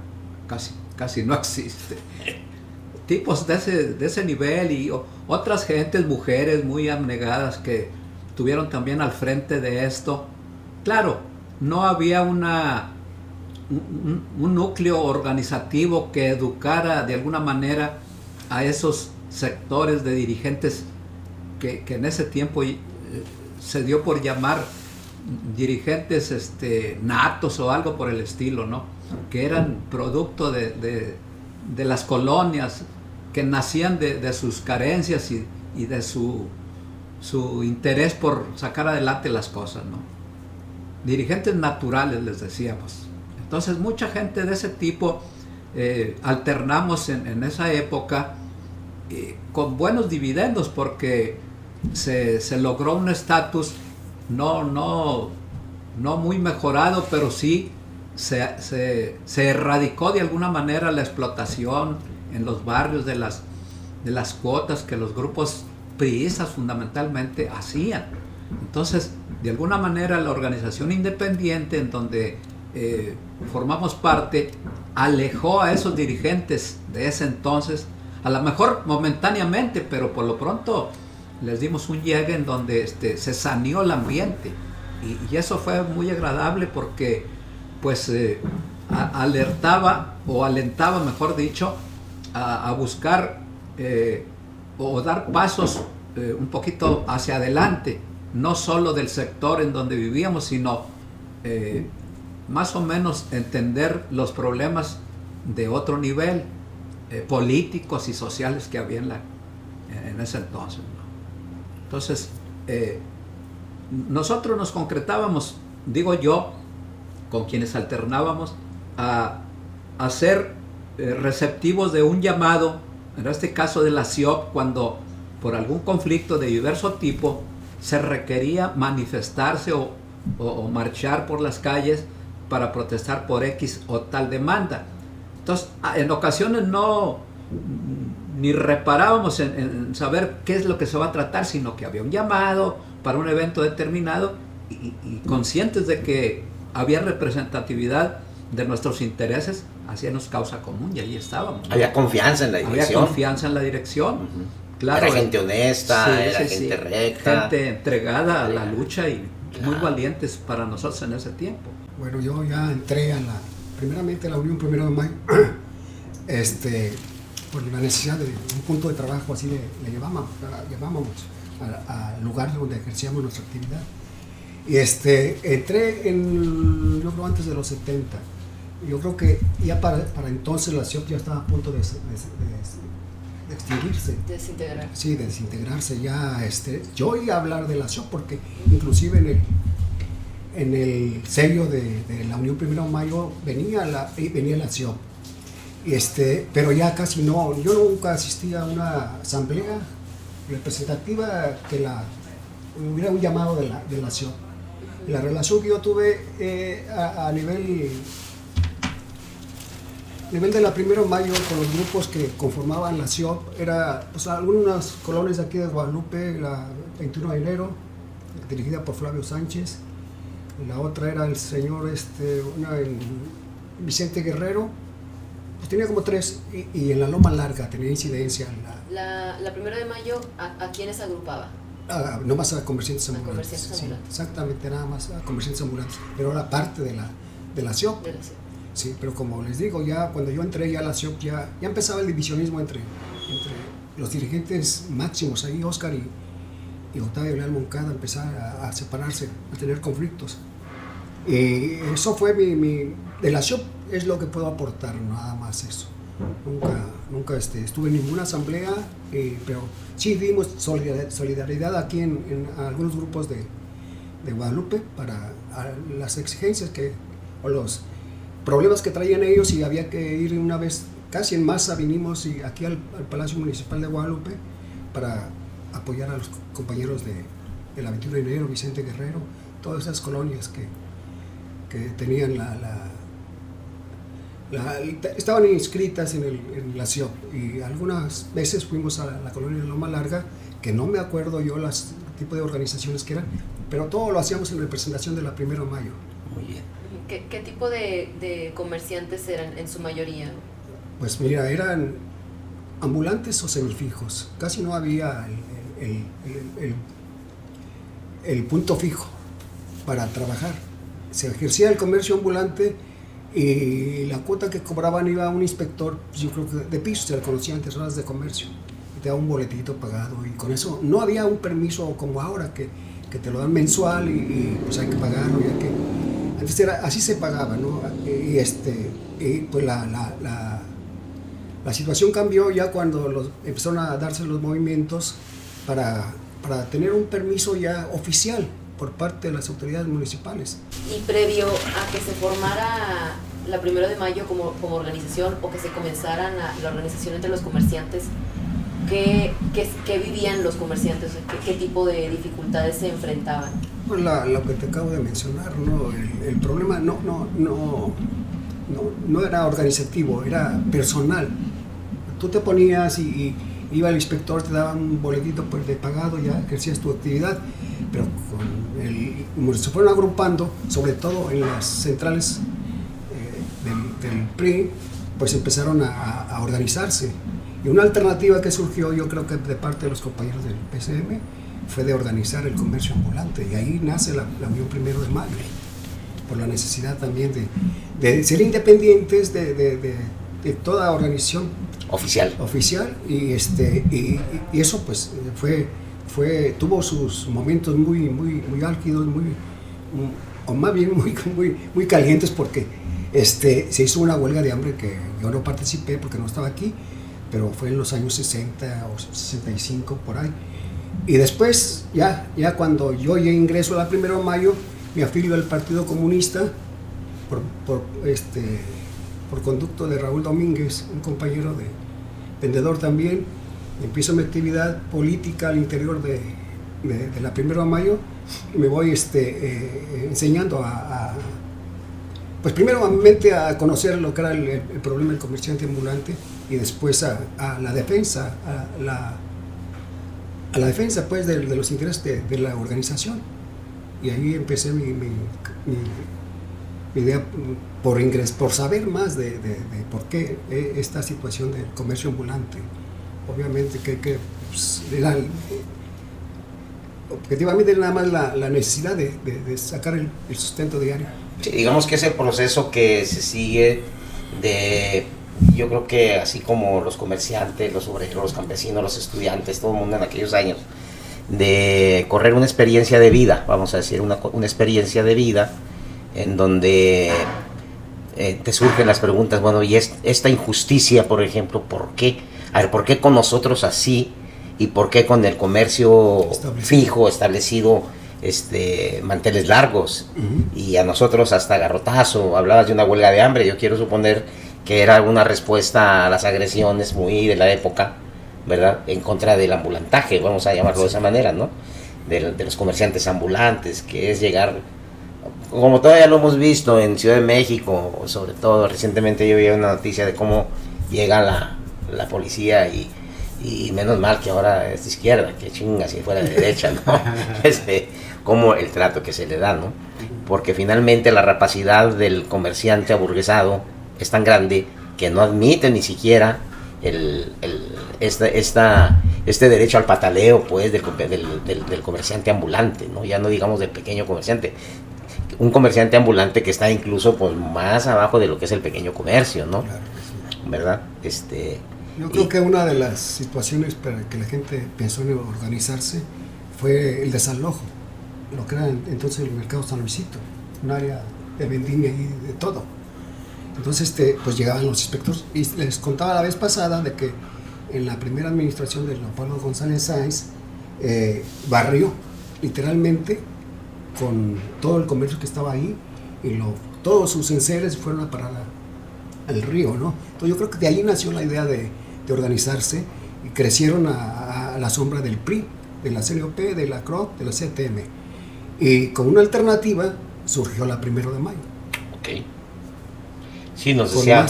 casi no existe. Tipos de ese nivel y otras gentes, mujeres muy abnegadas que estuvieron también al frente de esto. Claro, no había un núcleo organizativo que educara de alguna manera a esos sectores de dirigentes que en ese tiempo se dio por llamar dirigentes natos o algo por el estilo, ¿no? Que eran producto de las colonias, que nacían de sus carencias y de su interés por sacar adelante las cosas, ¿no? Dirigentes naturales, les decíamos. Entonces mucha gente de ese tipo alternamos en esa época con buenos dividendos, porque se logró un estatus no muy mejorado, pero sí se erradicó de alguna manera la explotación en los barrios de las cuotas que los grupos priistas fundamentalmente hacían. Entonces, de alguna manera, la organización independiente en donde formamos parte alejó a esos dirigentes de ese entonces, a lo mejor momentáneamente, pero por lo pronto les dimos un llegue en donde se saneó el ambiente, y eso fue muy agradable, porque pues alertaba o alentaba, mejor dicho, a buscar o dar pasos un poquito hacia adelante, no solo del sector en donde vivíamos, sino más o menos entender los problemas de otro nivel, políticos y sociales que había en ese entonces, ¿no? Entonces, nosotros nos concretábamos, digo yo, con quienes alternábamos, a ser receptivos de un llamado, en este caso de la CIOP, cuando por algún conflicto de diverso tipo se requería manifestarse o marchar por las calles para protestar por X o tal demanda. Entonces, en ocasiones ni reparábamos en saber qué es lo que se va a tratar, sino que había un llamado para un evento determinado y conscientes de que había representatividad de nuestros intereses, hacíamos causa común y ahí estábamos, ¿no? Había confianza en la dirección. Había confianza en la dirección. Uh-huh. Claro, era gente honesta, era gente recta. Gente entregada a la lucha y muy valientes para nosotros en ese tiempo. Bueno, yo ya entré primeramente a la Unión 1 de Mayo, por la necesidad de un punto de trabajo, así le llamábamos al lugar donde ejercíamos nuestra actividad. Y entré yo creo antes de los 70. Yo creo que ya para entonces la CIOP ya estaba a punto de extinguirse. Desintegrar. Sí, desintegrarse ya. Yo oí hablar de la CIOP porque inclusive en el sello de la Unión 1 de Mayo venía la CIOP. pero ya casi no. Yo nunca asistí a una asamblea representativa que hubiera un llamado de la CIOP. La relación que yo tuve a nivel de la 1 de mayo con los grupos que conformaban la CIOP era pues, algunas colonias de aquí de Guadalupe, la 21 de enero, dirigida por Flavio Sánchez, la otra era el señor Vicente Guerrero, pues tenía como 3, y en la Loma Larga tenía incidencia. La 1 de mayo, ¿a quiénes agrupaba? No más a comerciantes ambulantes. Comerciantes ambulantes. Sí, exactamente, nada más a comerciantes ambulantes, pero era parte de la CIOP. Sí, pero como les digo, ya cuando yo entré ya a la CIOP ya empezaba el divisionismo entre los dirigentes máximos ahí, Óscar y Octavio Leal Moncada, empezaron a separarse, a tener conflictos. Eso fue de la CIOP es lo que puedo aportar, nada más eso. Nunca estuve en ninguna asamblea, pero sí dimos solidaridad aquí en algunos grupos de Guadalupe para las exigencias o los problemas que traían ellos, y había que ir una vez, casi en masa vinimos aquí al Palacio Municipal de Guadalupe para apoyar a los compañeros de la 21 de enero, Vicente Guerrero, todas esas colonias que tenían estaban inscritas en la CIOP, y algunas veces fuimos a la colonia de Loma Larga, que no me acuerdo yo las tipo de organizaciones que eran, pero todo lo hacíamos en representación de la 1 de mayo. Muy bien. ¿Qué tipo de comerciantes eran en su mayoría? Pues mira, eran ambulantes o semifijos, casi no había el punto fijo para trabajar. Se ejercía el comercio ambulante y la cuota que cobraban iba a un inspector, yo creo que de piso, se le conocía antes, horas de comercio, y te daba un boletito pagado, y con eso no había un permiso como ahora que te lo dan mensual y pues hay que pagarlo, ya que antes así se pagaba, ¿no? Y pues la situación cambió ya cuando empezaron a darse los movimientos para tener un permiso ya oficial por parte de las autoridades municipales. Y previo a que se formara la 1 de mayo como organización, o que se comenzara la organización entre los comerciantes, ¿qué vivían los comerciantes? ¿Qué tipo de dificultades se enfrentaban? Pues lo que te acabo de mencionar, ¿no? El problema no era organizativo, era personal. Tú te ponías y iba el inspector, te daba un boletito pues, de pagado, ya ejercías tu actividad, pero como se fueron agrupando, sobre todo en las centrales del PRI, pues empezaron a organizarse. Y una alternativa que surgió, yo creo que de parte de los compañeros del PCM, fue de organizar el comercio ambulante, y ahí nace la Unión 1 de mayo, por la necesidad también de ser independientes de toda organización oficial, y eso pues tuvo sus momentos muy álgidos, o más bien muy calientes, porque se hizo una huelga de hambre que yo no participé porque no estaba aquí, pero fue en los años 60 o 65 por ahí. Y después, ya cuando yo ya ingreso a la 1 de mayo, me afilio al Partido Comunista por conducto de Raúl Domínguez, un compañero vendedor también. Empiezo mi actividad política al interior de la 1 de mayo, y me voy enseñando pues primeramente a conocer lo que era el problema del comerciante ambulante, y después a la defensa, a la defensa pues de los intereses de la organización. Y ahí empecé mi idea por saber más de por qué esta situación del comercio ambulante. Obviamente que pues, era objetivamente nada más la necesidad de sacar el sustento diario. Sí, digamos que es el proceso que se sigue yo creo que así como los comerciantes, los obreros, los campesinos, los estudiantes, todo el mundo en aquellos años, de correr una experiencia de vida, vamos a decir, una experiencia de vida en donde te surgen las preguntas, bueno, y esta injusticia, por ejemplo, ¿por qué? A ver, ¿por qué con nosotros así? ¿Y por qué con el comercio fijo, establecido, manteles largos? Uh-huh. Y a nosotros hasta garrotazo. Hablabas de una huelga de hambre, yo quiero suponer que era una respuesta a las agresiones muy de la época, ¿verdad? En contra del ambulantaje, vamos a llamarlo de esa manera, ¿no? De los comerciantes ambulantes, que es llegar, como todavía lo hemos visto en Ciudad de México, sobre todo recientemente yo vi una noticia de cómo llega la policía y menos mal que ahora es de izquierda, que chinga si fuera de derecha, ¿no? Como el trato que se le da, ¿no? Porque finalmente la rapacidad del comerciante aburguesado es tan grande que no admite ni siquiera este derecho al pataleo, pues, del comerciante ambulante, ¿no? Ya no digamos del pequeño comerciante, un comerciante ambulante que está incluso pues más abajo de lo que es el pequeño comercio, ¿no? Claro que sí. ¿Verdad? Yo creo que una de las situaciones para que la gente pensó en organizarse fue el desalojo, lo que era entonces el mercado San Luisito, un área de vendimia y de todo. Entonces pues llegaban los inspectores, y les contaba la vez pasada de que en la primera administración de Leopoldo González Sáenz barrió literalmente con todo el comercio que estaba ahí, y todos sus enseres fueron a parar al río, ¿no? Entonces yo creo que de ahí nació la idea de organizarse, y crecieron a la sombra del PRI, de la CNOP, de la CROC, de la CTM, y como una alternativa surgió la 1 de mayo. Ok. Sí, nos decía...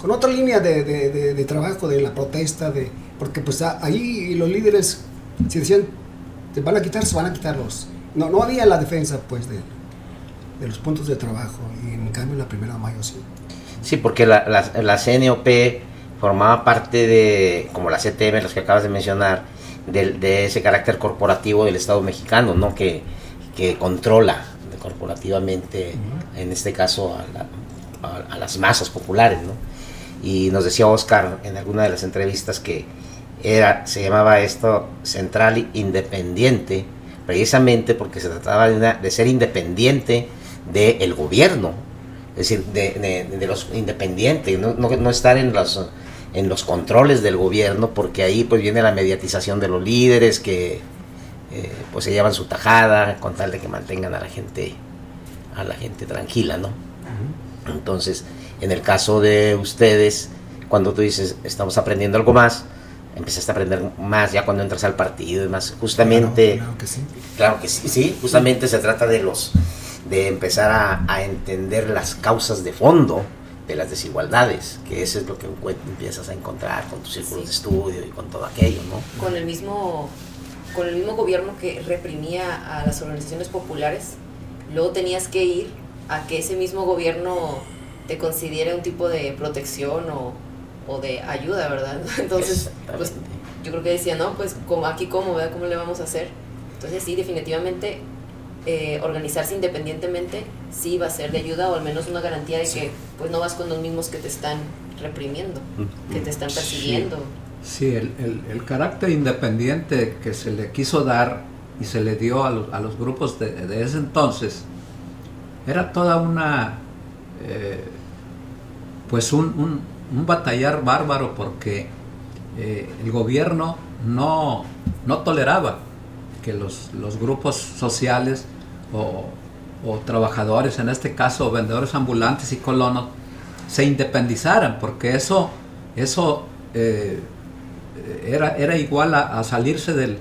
Con otra línea de trabajo, de la protesta, porque pues ahí los líderes, si decían, se van a quitar los... No había la defensa, pues, de los puntos de trabajo, y en cambio la 1 de mayo sí. Sí, porque la CNOP formaba parte de, como la CTM, los que acabas de mencionar, de ese carácter corporativo del Estado mexicano, ¿no? Que controla corporativamente, en este caso, a las masas populares, ¿no? Y nos decía Oscar en alguna de las entrevistas que se llamaba esto Central Independiente, precisamente porque se trataba de ser independiente del gobierno, es decir, de los independientes, no estar en los controles del gobierno, porque ahí pues viene la mediatización de los líderes que pues se llevan su tajada con tal de que mantengan a la gente tranquila, ¿no? Entonces, en el caso de ustedes, cuando tú dices estamos aprendiendo algo más, empezaste a aprender más ya cuando entras al partido y más, justamente. Claro que sí, justamente se trata de empezar a entender las causas de fondo de las desigualdades, que eso es lo que empiezas a encontrar con tus círculos de estudio y con todo aquello, ¿no? Con el mismo gobierno que reprimía a las organizaciones populares, luego tenías que ir a que ese mismo gobierno te considere un tipo de protección o de ayuda, ¿verdad? Entonces, pues, yo creo que decía, no, pues ¿verdad? ¿Cómo le vamos a hacer? Entonces sí, definitivamente organizarse independientemente sí va a ser de ayuda, o al menos una garantía de que pues no vas con los mismos que te están reprimiendo, que te están persiguiendo. Sí, el carácter independiente que se le quiso dar y se le dio a los grupos de ese entonces era toda una pues un batallar bárbaro, porque el gobierno no toleraba que los grupos sociales o trabajadores, en este caso vendedores ambulantes y colonos, se independizaran, porque eso era igual a salirse del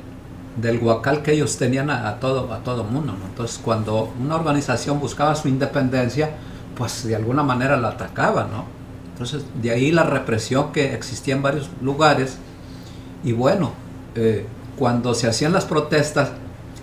huacal que ellos tenían a todo mundo, ¿no? Entonces, cuando una organización buscaba su independencia, pues de alguna manera la atacaba, ¿no? Entonces, de ahí la represión que existía en varios lugares. Y bueno, cuando se hacían las protestas,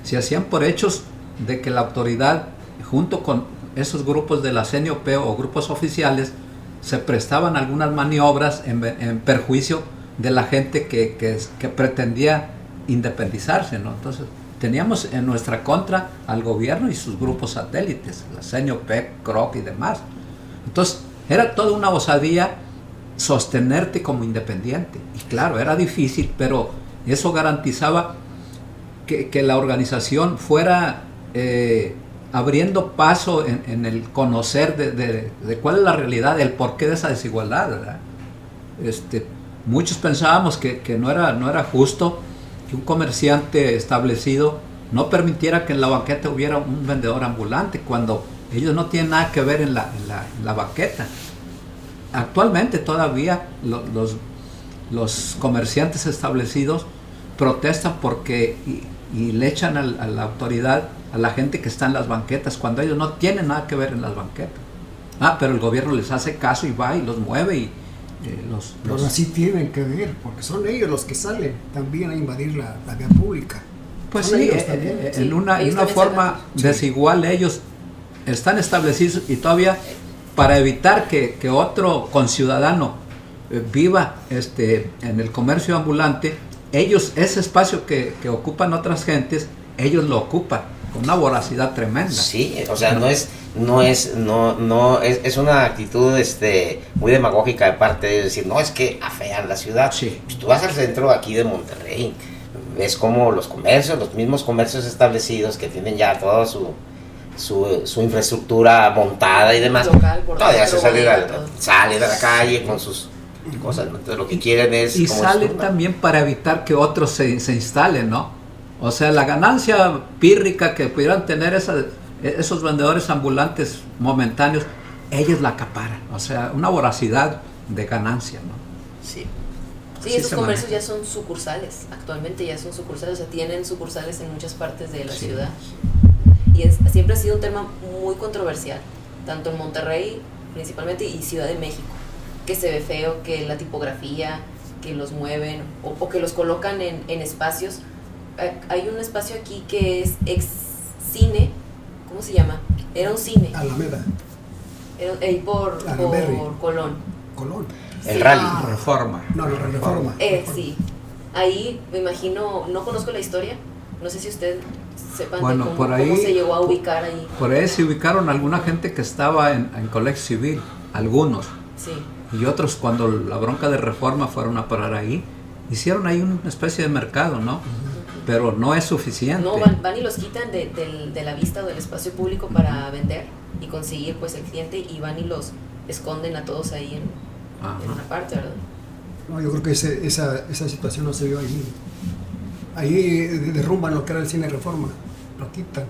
se hacían por hechos de que la autoridad, junto con esos grupos de la CNOP o grupos oficiales, se prestaban algunas maniobras en perjuicio de la gente que pretendía independizarse, ¿no? Entonces, teníamos en nuestra contra al gobierno y sus grupos satélites, la CNOP, CROC y demás. Entonces, era toda una osadía sostenerte como independiente. Y claro, era difícil, pero eso garantizaba que la organización fuera abriendo paso en el conocer de cuál es la realidad, el porqué de esa desigualdad, ¿verdad? Muchos pensábamos que no era justo que un comerciante establecido no permitiera que en la banqueta hubiera un vendedor ambulante, cuando ellos no tienen nada que ver en la banqueta. Actualmente todavía los comerciantes establecidos protestan porque y le echan a la autoridad, a la gente que está en las banquetas, cuando ellos no tienen nada que ver en las banquetas. Pero el gobierno les hace caso y va y los mueve y Pero así tienen que ver, porque son ellos los que salen también a invadir la vía pública. Pues son sí, ellos también. en una también forma desigual ellos están establecidos y todavía para evitar que otro conciudadano viva en el comercio ambulante, ellos ese espacio que ocupan otras gentes, ellos lo ocupan con una voracidad tremenda. Sí, o sea, es una actitud muy demagógica de parte de decir, no, es que afean la ciudad. Sí. Pues tú vas al centro aquí de Monterrey, ves como los mismos comercios establecidos que tienen ya toda su infraestructura montada y demás, Local, por todavía se dentro, salen a la calle con sus cosas, ¿no? Entonces lo que quieren es... Y como salen esto, ¿no? también para evitar que otros se instalen, ¿no? O sea, la ganancia pírrica que pudieran tener esos vendedores ambulantes momentáneos, ellos la acaparan. O sea, una voracidad de ganancia, ¿no? Sí. Sí, Así esos se comercios maneja. ya son sucursales, actualmente ya son sucursales, o sea, tienen sucursales en muchas partes de la Sí. ciudad. Y siempre ha sido un tema muy controversial, tanto en Monterrey principalmente y Ciudad de México, que se ve feo, que la tipografía, que los mueven o que los colocan en espacios. Hay un espacio aquí que es ex cine, ¿cómo se llama? Era un cine, Alameda, ahí por Alamberri. Colón. Colón. El Sí. rally. Reforma. No, la Reforma. Sí, ahí me imagino, no conozco la historia, no sé si usted sepan Bueno, de por cómo ahí- se llegó a ubicar ahí. Por ahí se ubicaron alguna gente que estaba en colegio civil, algunos. Sí, Y otros cuando la bronca de reforma fueron a parar ahí, hicieron ahí una especie de mercado, ¿no? Pero no es suficiente. no, van y los quitan de la vista o del espacio público para vender y conseguir pues el cliente, y van y los esconden a todos ahí en una parte, ¿verdad? No, yo creo que esa situación no se vio ahí. Ahí derrumban lo que era el cine Reforma, lo quitan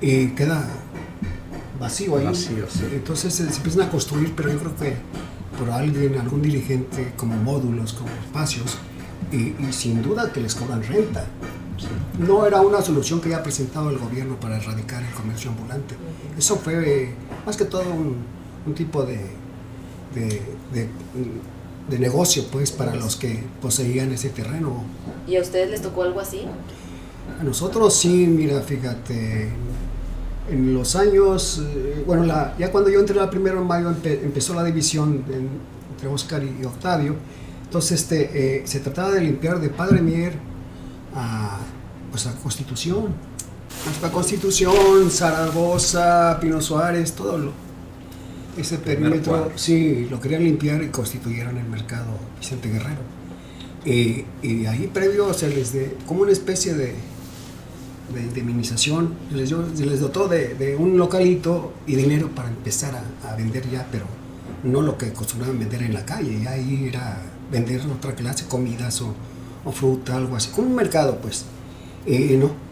y queda vacío ahí. Vacío, sí. Entonces se empiezan a construir, pero yo creo que por algún dirigente, como módulos, como espacios, y sin duda que les cobran renta. No era una solución que haya presentado el gobierno para erradicar el comercio ambulante. Eso fue más que todo un tipo de negocio, pues, para los que poseían ese terreno. ¿Y a ustedes les tocó algo así? A nosotros sí, mira, fíjate, en los años, ya cuando yo entré la 1 de mayo empezó la división entre Oscar y Octavio. Entonces se trataba de limpiar de Padre Mier a Constitución, hasta Constitución, Zaragoza, Pino Suárez, ese perímetro, cuadro. sí, lo querían limpiar y constituyeron el mercado Vicente Guerrero. Y ahí previo se les como una especie de indemnización, se les dotó de un localito y dinero para empezar a vender ya, pero no lo que acostumbraban vender en la calle, ya ahí era vender otra clase, comidas o fruta, algo así, como un mercado, pues.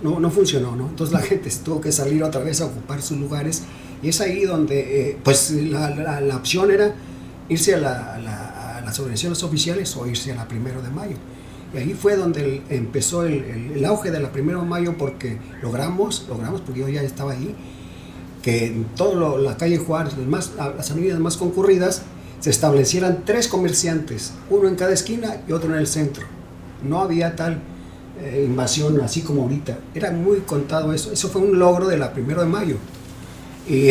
No funcionó, ¿no? Entonces la gente tuvo que salir otra vez a ocupar sus lugares, y es ahí donde pues la opción era irse a las organizaciones oficiales o irse a la 1 de mayo. Y ahí fue donde empezó el auge de la 1 de mayo, porque logramos, porque yo ya estaba ahí, que en toda la calle Juárez, las avenidas más concurridas, se establecieran 3 comerciantes, uno en cada esquina y otro en el centro. No había tal invasión así como ahorita. Era muy contado eso. Eso fue un logro de la 1 de mayo. Y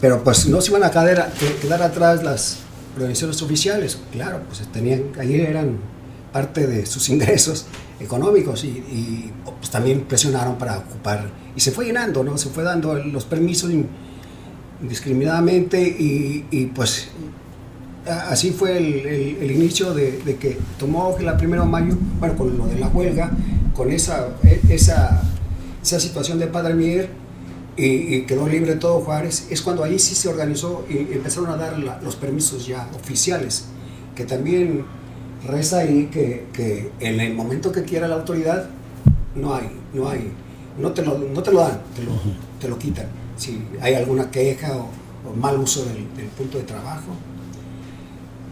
pero pues no se iban a quedar atrás las organizaciones oficiales. Claro, pues ahí eran parte de sus ingresos económicos y pues también presionaron para ocupar, y se fue llenando, ¿no? Se fue dando los permisos indiscriminadamente y pues así fue el inicio de que tomó la 1 de mayo, bueno, con lo de la huelga, con esa situación de Padre Mier, y quedó libre todo Juárez. Es cuando ahí sí se organizó y empezaron a dar los permisos ya oficiales, que también reza ahí que en el momento que quiera la autoridad no te lo dan, te lo quitan. Si hay alguna queja o mal uso del punto de trabajo.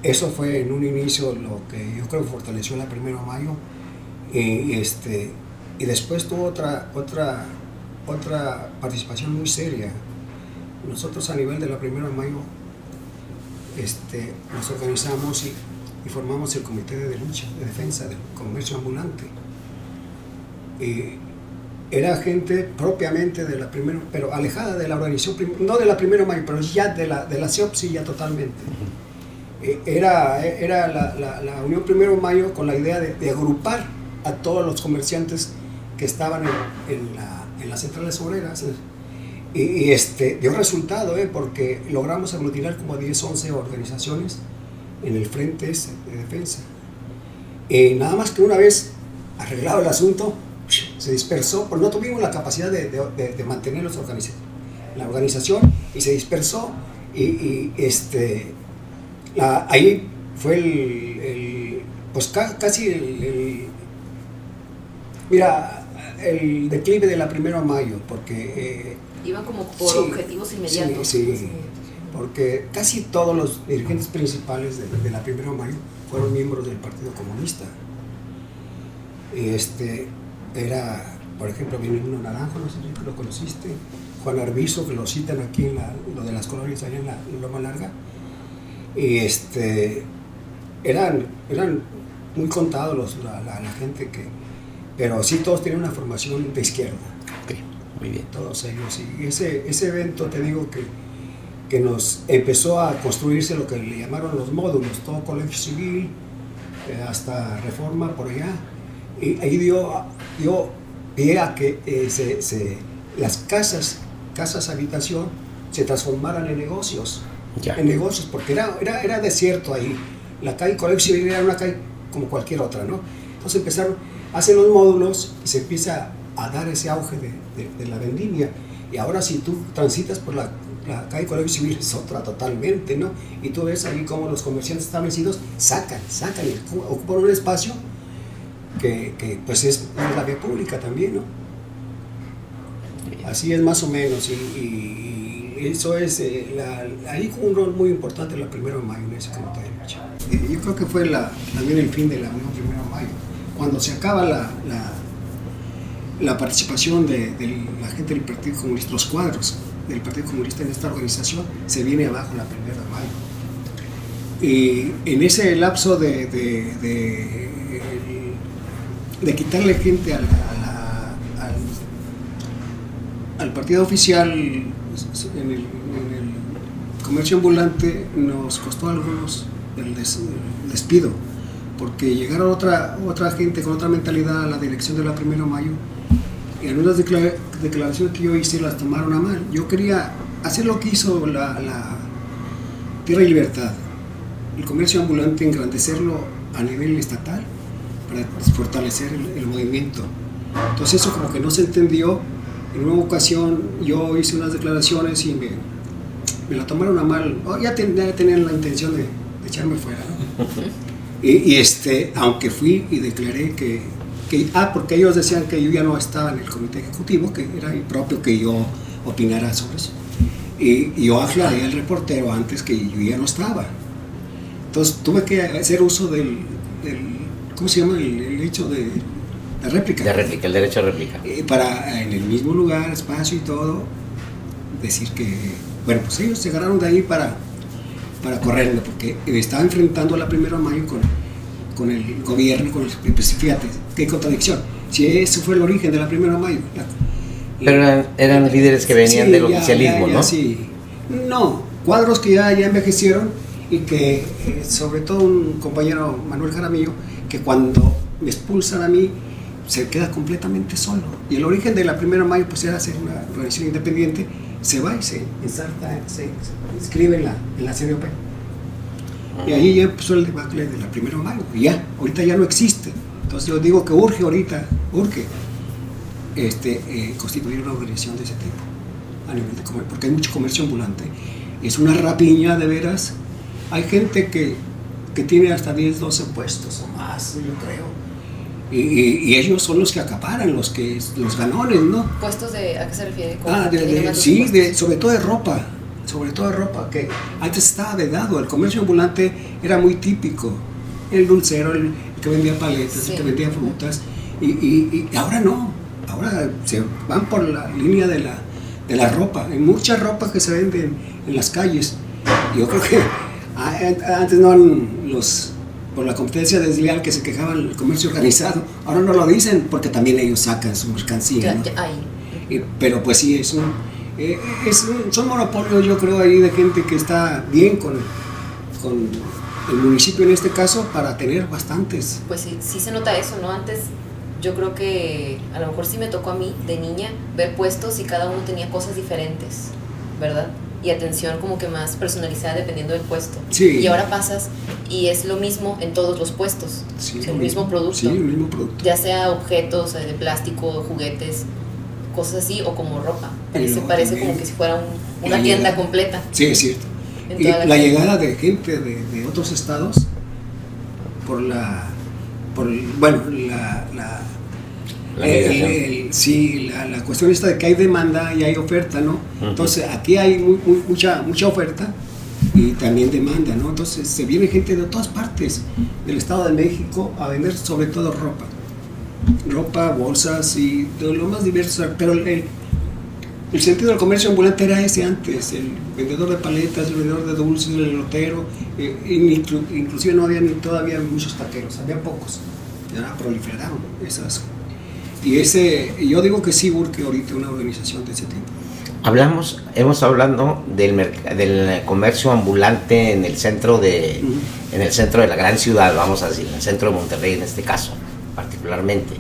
Eso fue en un inicio lo que yo creo que fortaleció la 1 de mayo. Y después tuvo otra participación muy seria. Nosotros a nivel de la 1 de mayo nos organizamos y formamos el Comité de Lucha, de Defensa del Comercio Ambulante. Era gente propiamente de la 1, pero alejada de la organización, no de la 1 de mayo, pero ya de la CEOP, sí, ya totalmente. Era la Unión 1 de mayo con la idea de agrupar a todos los comerciantes que estaban en las centrales obreras. Y dio resultado, porque logramos aglutinar como 10, 11 organizaciones en el frente de defensa. Nada más que una vez arreglado el asunto, se dispersó, porque no tuvimos la capacidad de mantener la organización, y se dispersó. Ahí fue pues casi el declive de la 1 de mayo, porque iban como por objetivos inmediatos. Sí, porque casi todos los dirigentes principales de la 1 de mayo fueron miembros del Partido Comunista. Era, por ejemplo, Benigno Naranjo, no sé si lo conociste, Juan Arbizo, que lo citan aquí en lo de las colonias allá en la Loma Larga. Y eran muy contados la gente pero sí todos tenían una formación de izquierda. Okay, muy bien. Todos ellos. Y ese evento, te digo que nos empezó a construirse lo que le llamaron los módulos, todo colegio civil, hasta Reforma por allá. Y ahí dio pie a que las casas habitación se transformaran en negocios. En negocios, porque era desierto ahí. La calle Colegio Civil era una calle como cualquier otra, ¿no? Entonces hacen los módulos y se empieza a dar ese auge de la vendimia. Y ahora si tú transitas por la calle Colegio Civil, es otra totalmente, ¿no? Y tú ves ahí cómo los comerciantes establecidos sacan y ocupan un espacio que pues es la vía pública también, ¿no? Así es más o menos, y eso es, ahí con un rol muy importante la 1 de mayo en ese comité de lucha. Yo creo que fue también el fin de la Unión 1 de mayo, cuando se acaba la participación de la gente del Partido Comunista, los cuadros del Partido Comunista en esta organización, se viene abajo la 1 de mayo. Y en ese lapso de quitarle gente al partido oficial en el comercio ambulante, nos costó a algunos el despido, porque llegaron otra gente con otra mentalidad a la dirección de la 1 de mayo, y algunas declaraciones que yo hice las tomaron a mal. Yo quería hacer lo que hizo la Tierra y Libertad, el comercio ambulante, engrandecerlo a nivel estatal para fortalecer el movimiento. Entonces eso como que no se entendió. En una ocasión yo hice unas declaraciones y me la tomaron a mal. Ya tenían la intención de echarme fuera, ¿no? y aunque fui y declaré porque ellos decían que yo ya no estaba en el comité ejecutivo, que era impropio que yo opinara sobre eso. Y yo aclaré al reportero antes que yo ya no estaba. Entonces tuve que hacer uso del ¿cómo se llama? El hecho de la réplica. El derecho a réplica. Para en el mismo lugar, espacio y todo, decir que, bueno, pues ellos se agarraron de ahí para correrme, porque estaba enfrentando a la 1 de mayo con el gobierno, pues fíjate, qué contradicción. Si ese fue el origen de la 1 de mayo. Pero eran líderes que venían del oficialismo, ¿no? Sí. No, cuadros que ya envejecieron, y que sobre todo un compañero, Manuel Jaramillo, que cuando me expulsan a mí se queda completamente solo. Y el origen de la 1 de mayo pues era ser una organización independiente. Se va y se ensarta, se inscribe en la CDOP. Y ahí ya empezó el debacle de la 1 de mayo. Y ahorita ya no existe. Entonces yo digo que urge constituir una organización de ese tipo, a nivel de comercio, porque hay mucho comercio ambulante. Es una rapiña de veras. Hay gente que tiene hasta 10, 12 puestos o más, yo creo. Y ellos son los que acaparan, los ganones, ¿no? ¿Puestos de, a qué se refiere? Sí, sobre todo de ropa, que antes estaba vedado. El comercio ambulante era muy típico. El dulcero, el que vendía paletas, sí, el que vendía frutas. Y ahora no. Ahora se van por la línea de la ropa. Hay mucha ropa que se vende en las calles. Yo creo que antes no por la competencia desleal que se quejaban el comercio organizado, ahora no lo dicen porque también ellos sacan su mercancía, ¿no? Pero pues sí, son monopolios, yo creo, ahí de gente que está bien con el municipio en este caso para tener bastantes. Pues sí se nota eso, ¿no? Antes yo creo que a lo mejor sí me tocó a mí de niña ver puestos y cada uno tenía cosas diferentes, ¿verdad? Y atención como que más personalizada dependiendo del puesto. Sí. Y ahora pasas y es lo mismo en todos los puestos. Sí, o sea, el mismo producto. Sí, el mismo producto. Ya sea objetos de plástico, juguetes, cosas así, o como ropa. Parece como que si fuera una tienda completa. Sí, es cierto. Y la llegada de gente de otros estados la cuestión esta de que hay demanda y hay oferta, ¿no? Entonces aquí hay mucha oferta y también demanda, ¿no? Entonces se viene gente de todas partes del Estado de México a vender sobre todo ropa, bolsas y de lo más diverso, pero el sentido del comercio ambulante era ese antes, el vendedor de paletas, el vendedor de dulces, el elotero, inclusive no había todavía muchos taqueros, había pocos, ya proliferaron esas. Y yo digo que sí urge ahorita una organización de ese tipo. Hemos hablado del comercio ambulante en el centro de la gran ciudad, vamos a decir, en el centro de Monterrey en este caso, particularmente.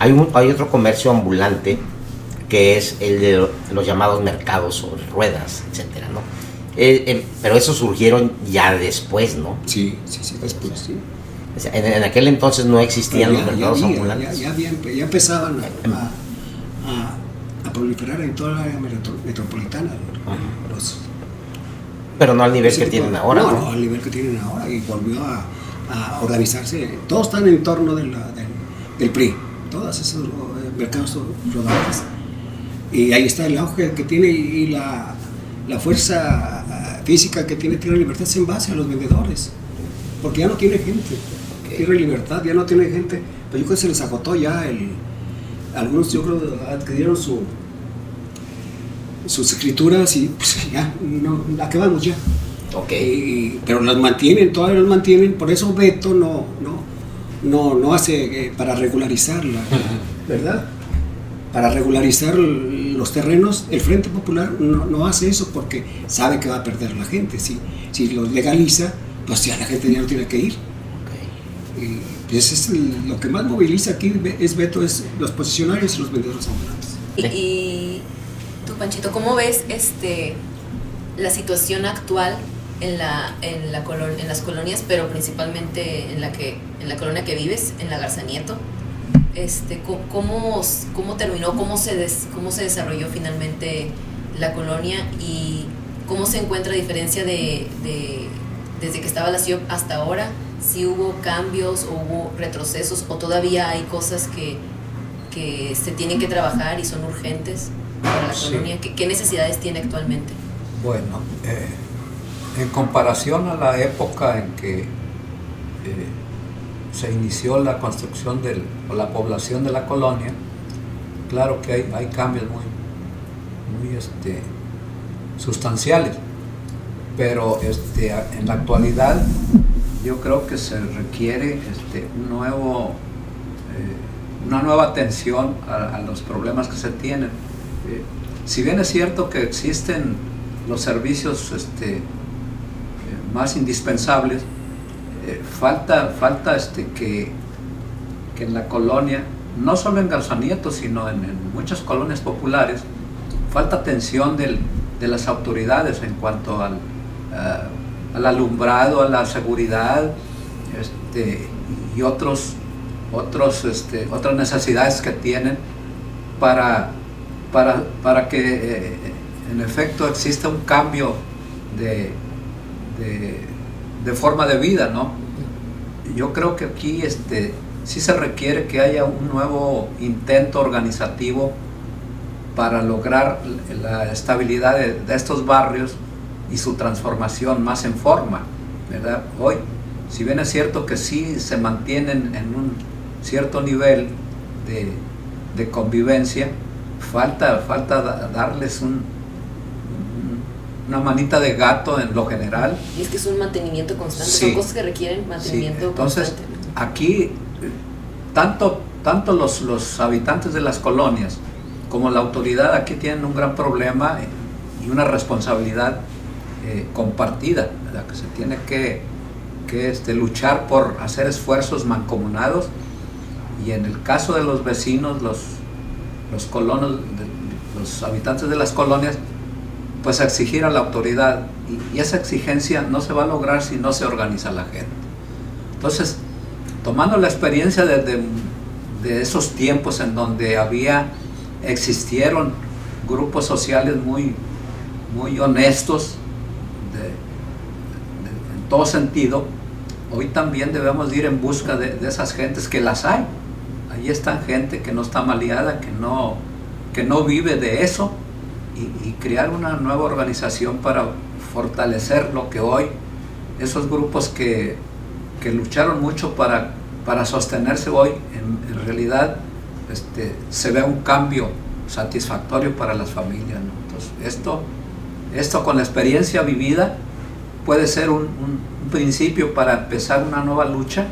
Hay otro comercio ambulante que es el de los llamados mercados sobre ruedas, etcétera, ¿no? Pero esos surgieron ya después, ¿no? Sí, después, sí. O sea, en aquel entonces no existían los mercados ambulantes. Ya empezaban a proliferar en toda la área metropolitana. Pero no al nivel que tienen ahora. No, al nivel que tienen ahora, y volvió a organizarse. Todos están en torno del PRI, todos esos mercados rodantes. Y ahí está el auge que tiene y la fuerza física que tiene Tierra Libertad en base a los vendedores. Porque ya no tiene gente. Tierra Libertad ya no tiene gente. Pues yo creo que se les agotó ya algunos, yo creo, adquirieron sus escrituras y pues ya, no, acabamos ya. Pero las mantienen, todavía las mantienen, por eso Beto no hace para regularizarla, ¿verdad? Para regularizar los terrenos, el Frente Popular no hace eso porque sabe que va a perder la gente. Si los legaliza, pues ya la gente ya no tiene que ir. Y pues es lo que más moviliza aquí es Beto, es los posicionarios y los vendedores ambulantes. Y tú, Panchito, ¿cómo ves la situación actual en las colonias, pero principalmente en la colonia que vives, en la Garza Nieto? ¿Cómo terminó, cómo se desarrolló finalmente la colonia y cómo se encuentra a diferencia desde que estaba la CIOP hasta ahora? ¿Si hubo cambios o hubo retrocesos o todavía hay cosas que se tienen que trabajar y son urgentes para la colonia? ¿Qué necesidades tiene actualmente? Bueno, en comparación a la época en que se inició la construcción o la población de la colonia, claro que hay cambios muy sustanciales, pero en la actualidad yo creo que se requiere una nueva atención a los problemas que se tienen. Si bien es cierto que existen los servicios más indispensables, falta que en la colonia, no solo en Garza Nieto, sino en muchas colonias populares, falta atención de las autoridades en cuanto al alumbrado, a la seguridad y otras necesidades que tienen para que en efecto exista un cambio de forma de vida, ¿no? Yo creo que aquí sí se requiere que haya un nuevo intento organizativo para lograr la estabilidad de estos barrios y su transformación más en forma, ¿verdad? Hoy, si bien es cierto que sí se mantienen en un cierto nivel de convivencia, falta darles una manita de gato en lo general. Y es que es un mantenimiento constante, Sí. son cosas que requieren mantenimiento Sí. Entonces, constante. aquí, tanto los habitantes de las colonias como la autoridad aquí tienen un gran problema y una responsabilidad compartida, ¿verdad? Que se tiene que luchar por hacer esfuerzos mancomunados, y en el caso de los vecinos, los colonos, los habitantes de las colonias, pues exigir a la autoridad, y esa exigencia no se va a lograr si no se organiza la gente. Entonces, tomando la experiencia de esos tiempos en donde existieron grupos sociales muy honestos en todo sentido, hoy también debemos ir en busca de esas gentes, que las hay. Ahí está gente que no está maleada, que no vive de eso, y crear una nueva organización para fortalecer lo que hoy esos grupos que lucharon mucho para sostenerse hoy, en realidad se ve un cambio satisfactorio para las familias, ¿no? Entonces, esto con la experiencia vivida puede ser un principio para empezar una nueva lucha,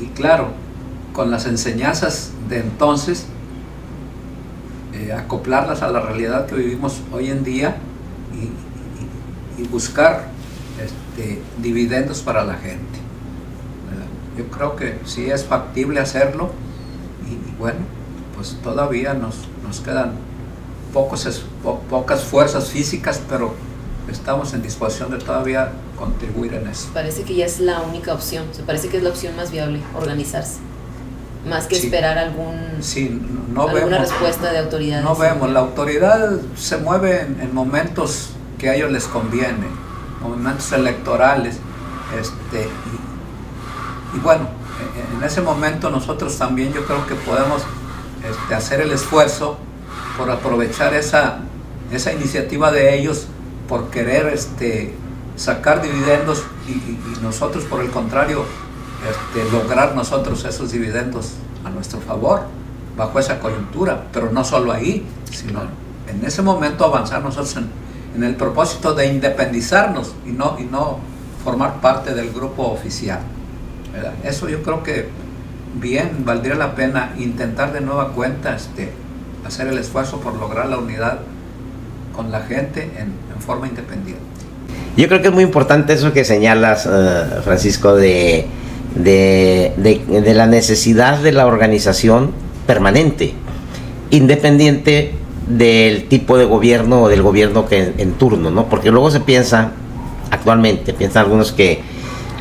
y claro, con las enseñanzas de entonces, acoplarlas a la realidad que vivimos hoy en día, y buscar dividendos para la gente, ¿verdad? Yo creo que sí es factible hacerlo, y bueno, pues todavía nos quedan pocas fuerzas físicas, pero estamos en disposición de todavía contribuir en eso. Parece que ya es la única opción, parece que es la opción más viable, organizarse, más que Sí. esperar Sí, alguna respuesta de autoridades. No vemos, la autoridad se mueve en momentos que a ellos les conviene, momentos electorales, y bueno, en ese momento nosotros también, yo creo que podemos hacer el esfuerzo por aprovechar esa iniciativa de ellos, por querer sacar dividendos, y nosotros, por el contrario, lograr nosotros esos dividendos a nuestro favor bajo esa coyuntura, pero no solo ahí, sino en ese momento avanzar nosotros en el propósito de independizarnos y no formar parte del grupo oficial, ¿verdad? Eso yo creo que bien valdría la pena intentar de nueva cuenta hacer el esfuerzo por lograr la unidad con la gente en forma independiente. Yo creo que es muy importante eso que señalas, Francisco, de la necesidad de la organización permanente, independiente del tipo de gobierno o del gobierno que en turno, ¿no? Porque luego piensan algunos que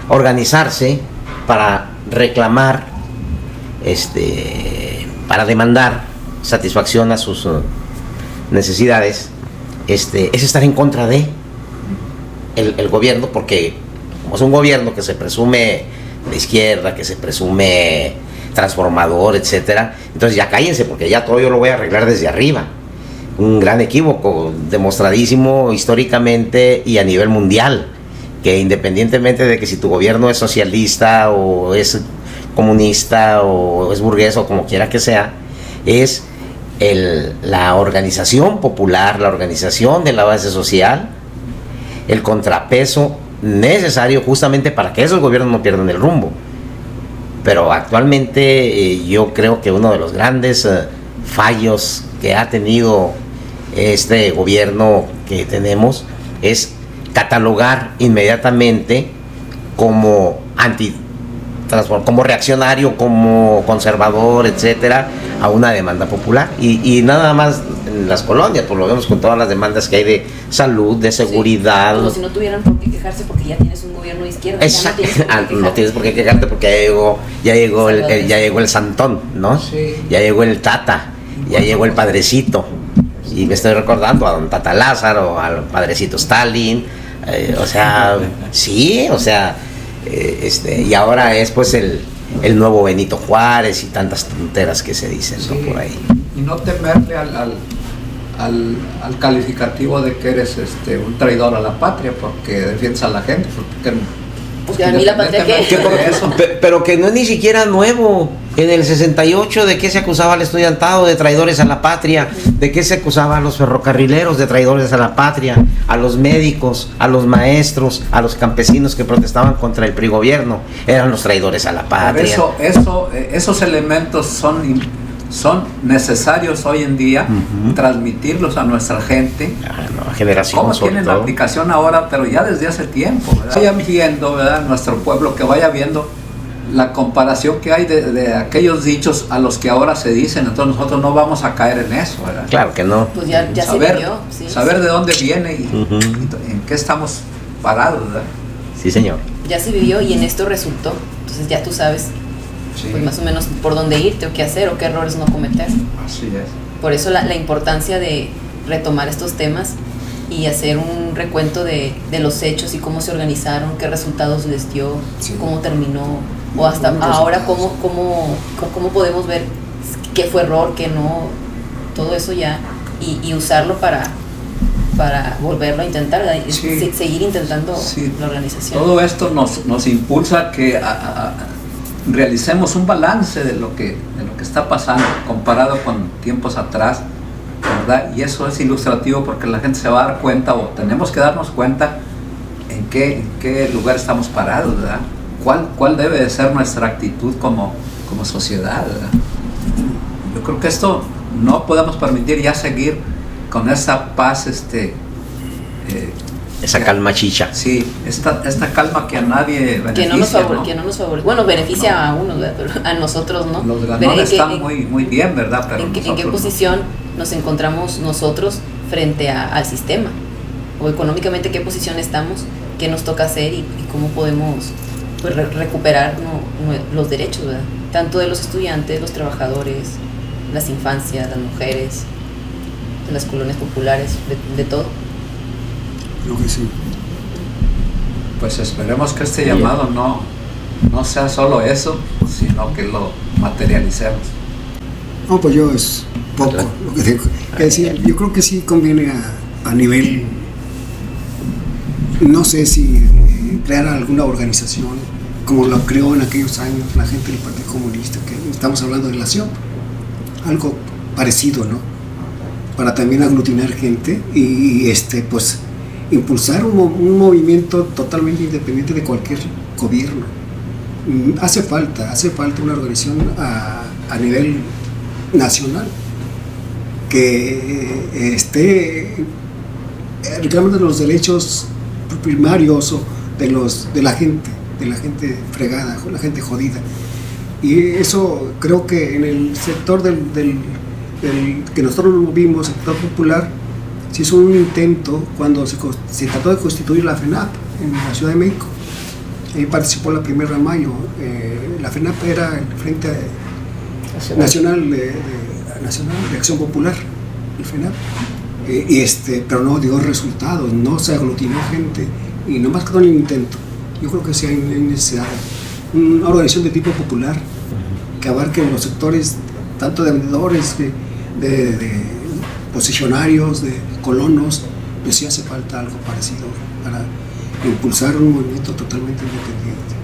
organizarse para reclamar, para demandar satisfacción a sus necesidades, es estar en contra de el gobierno, porque como es un gobierno que se presume de izquierda, que se presume transformador, etcétera, entonces ya cállense, porque ya todo yo lo voy a arreglar desde arriba. Un gran equívoco, demostradísimo históricamente y a nivel mundial, que independientemente de que si tu gobierno es socialista o es comunista o es burgués o como quiera que sea, es la organización popular, la organización de la base social, el contrapeso necesario justamente para que esos gobiernos no pierdan el rumbo. Pero actualmente yo creo que uno de los grandes fallos que ha tenido este gobierno que tenemos es catalogar inmediatamente como como reaccionario, como conservador, etcétera, a una demanda popular, y nada más en las colonias, pues lo vemos con todas las demandas que hay de salud, de seguridad. Sí, como si no tuvieran por qué quejarse porque ya tienes un gobierno de izquierda. Exacto. No tienes por qué quejarte porque ya llegó el Santón, ¿no? Sí. Ya llegó el Tata, ya llegó el Padrecito, y me estoy recordando a don Tata Lázaro, al Padrecito Stalin, sí, y ahora es pues el nuevo Benito Juárez y tantas tonteras que se dicen, ¿no? Por ahí. Y no temerle al calificativo de que eres un traidor a la patria porque defiendes a la gente. Porque, pues a mí la patria pero que no es ni siquiera nuevo. En el 68, ¿de qué se acusaba al estudiantado? De traidores a la patria. ¿De qué se acusaba a los ferrocarrileros? De traidores a la patria. A los médicos, a los maestros, a los campesinos que protestaban contra el PRI gobierno. Eran los traidores a la patria. Esos elementos son necesarios hoy en día, transmitirlos a nuestra gente. A generación. ¿Cómo tienen la aplicación ahora? Pero ya desde hace tiempo, ¿verdad? Vaya viendo, ¿verdad? Nuestro pueblo, que vaya viendo la comparación que hay de aquellos dichos a los que ahora se dicen. Entonces nosotros no vamos a caer en eso, ¿verdad? Claro que no. Pues ya saber, se vivió. Sí, saber de dónde viene y en qué estamos parados, ¿verdad? Sí, señor. Ya se vivió y en esto resultó. Entonces ya tú sabes pues más o menos por dónde irte o qué hacer o qué errores no cometer. Así es. Por eso la importancia de retomar estos temas y hacer un recuento de los hechos y cómo se organizaron, qué resultados les dio, cómo terminó, o hasta ahora cómo podemos ver qué fue error, qué no, todo eso ya, y usarlo para volverlo a intentar, seguir intentando la organización. Todo esto nos impulsa a que realicemos un balance de lo que está pasando comparado con tiempos atrás, ¿verdad? Y eso es ilustrativo porque la gente se va a dar cuenta, o tenemos que darnos cuenta en qué lugar estamos parados, ¿verdad? ¿Cuál debe de ser nuestra actitud como sociedad, ¿verdad? Yo creo que esto no podemos permitir ya seguir con esa paz, esa calma chicha. Sí, esta calma que a nadie beneficia. Que no nos favorece. Bueno, beneficia a unos, ¿verdad? Pero a nosotros no. Los ganones están muy bien, ¿verdad? Pero ¿En qué posición nos encontramos nosotros frente al sistema? O económicamente, ¿qué posición estamos? ¿Qué nos toca hacer y cómo podemos pues, recuperar los derechos, ¿verdad? Tanto de los estudiantes, los trabajadores, las infancias, las mujeres, de las colonias populares, de todo. Creo que sí. Pues esperemos que este llamado no sea solo eso, sino que lo materialicemos. No, pues yo es poco lo que tengo que decir. Yo creo que sí conviene a nivel, no sé si crear alguna organización como lo creó en aquellos años la gente del Partido Comunista, que estamos hablando de nación, algo parecido, ¿no? Para también aglutinar gente y pues impulsar un movimiento totalmente independiente de cualquier gobierno. Hace falta una organización a nivel nacional que esté reclamando los derechos primarios o de la gente fregada, la gente jodida. Y eso creo que en el sector del que nosotros lo vimos, el sector popular, se hizo un intento cuando se trató de constituir la FENAP en la Ciudad de México. Ahí participó la Primera de Mayo. La FENAP era el Frente Nacional de Acción Popular, el FENAP. Pero no dio resultados, no se aglutinó gente y nomás quedó en el intento. Yo creo que sí hay necesidad de una organización de tipo popular que abarque los sectores tanto de vendedores, de posicionarios, de colonos, pues sí hace falta algo parecido para impulsar un movimiento totalmente independiente.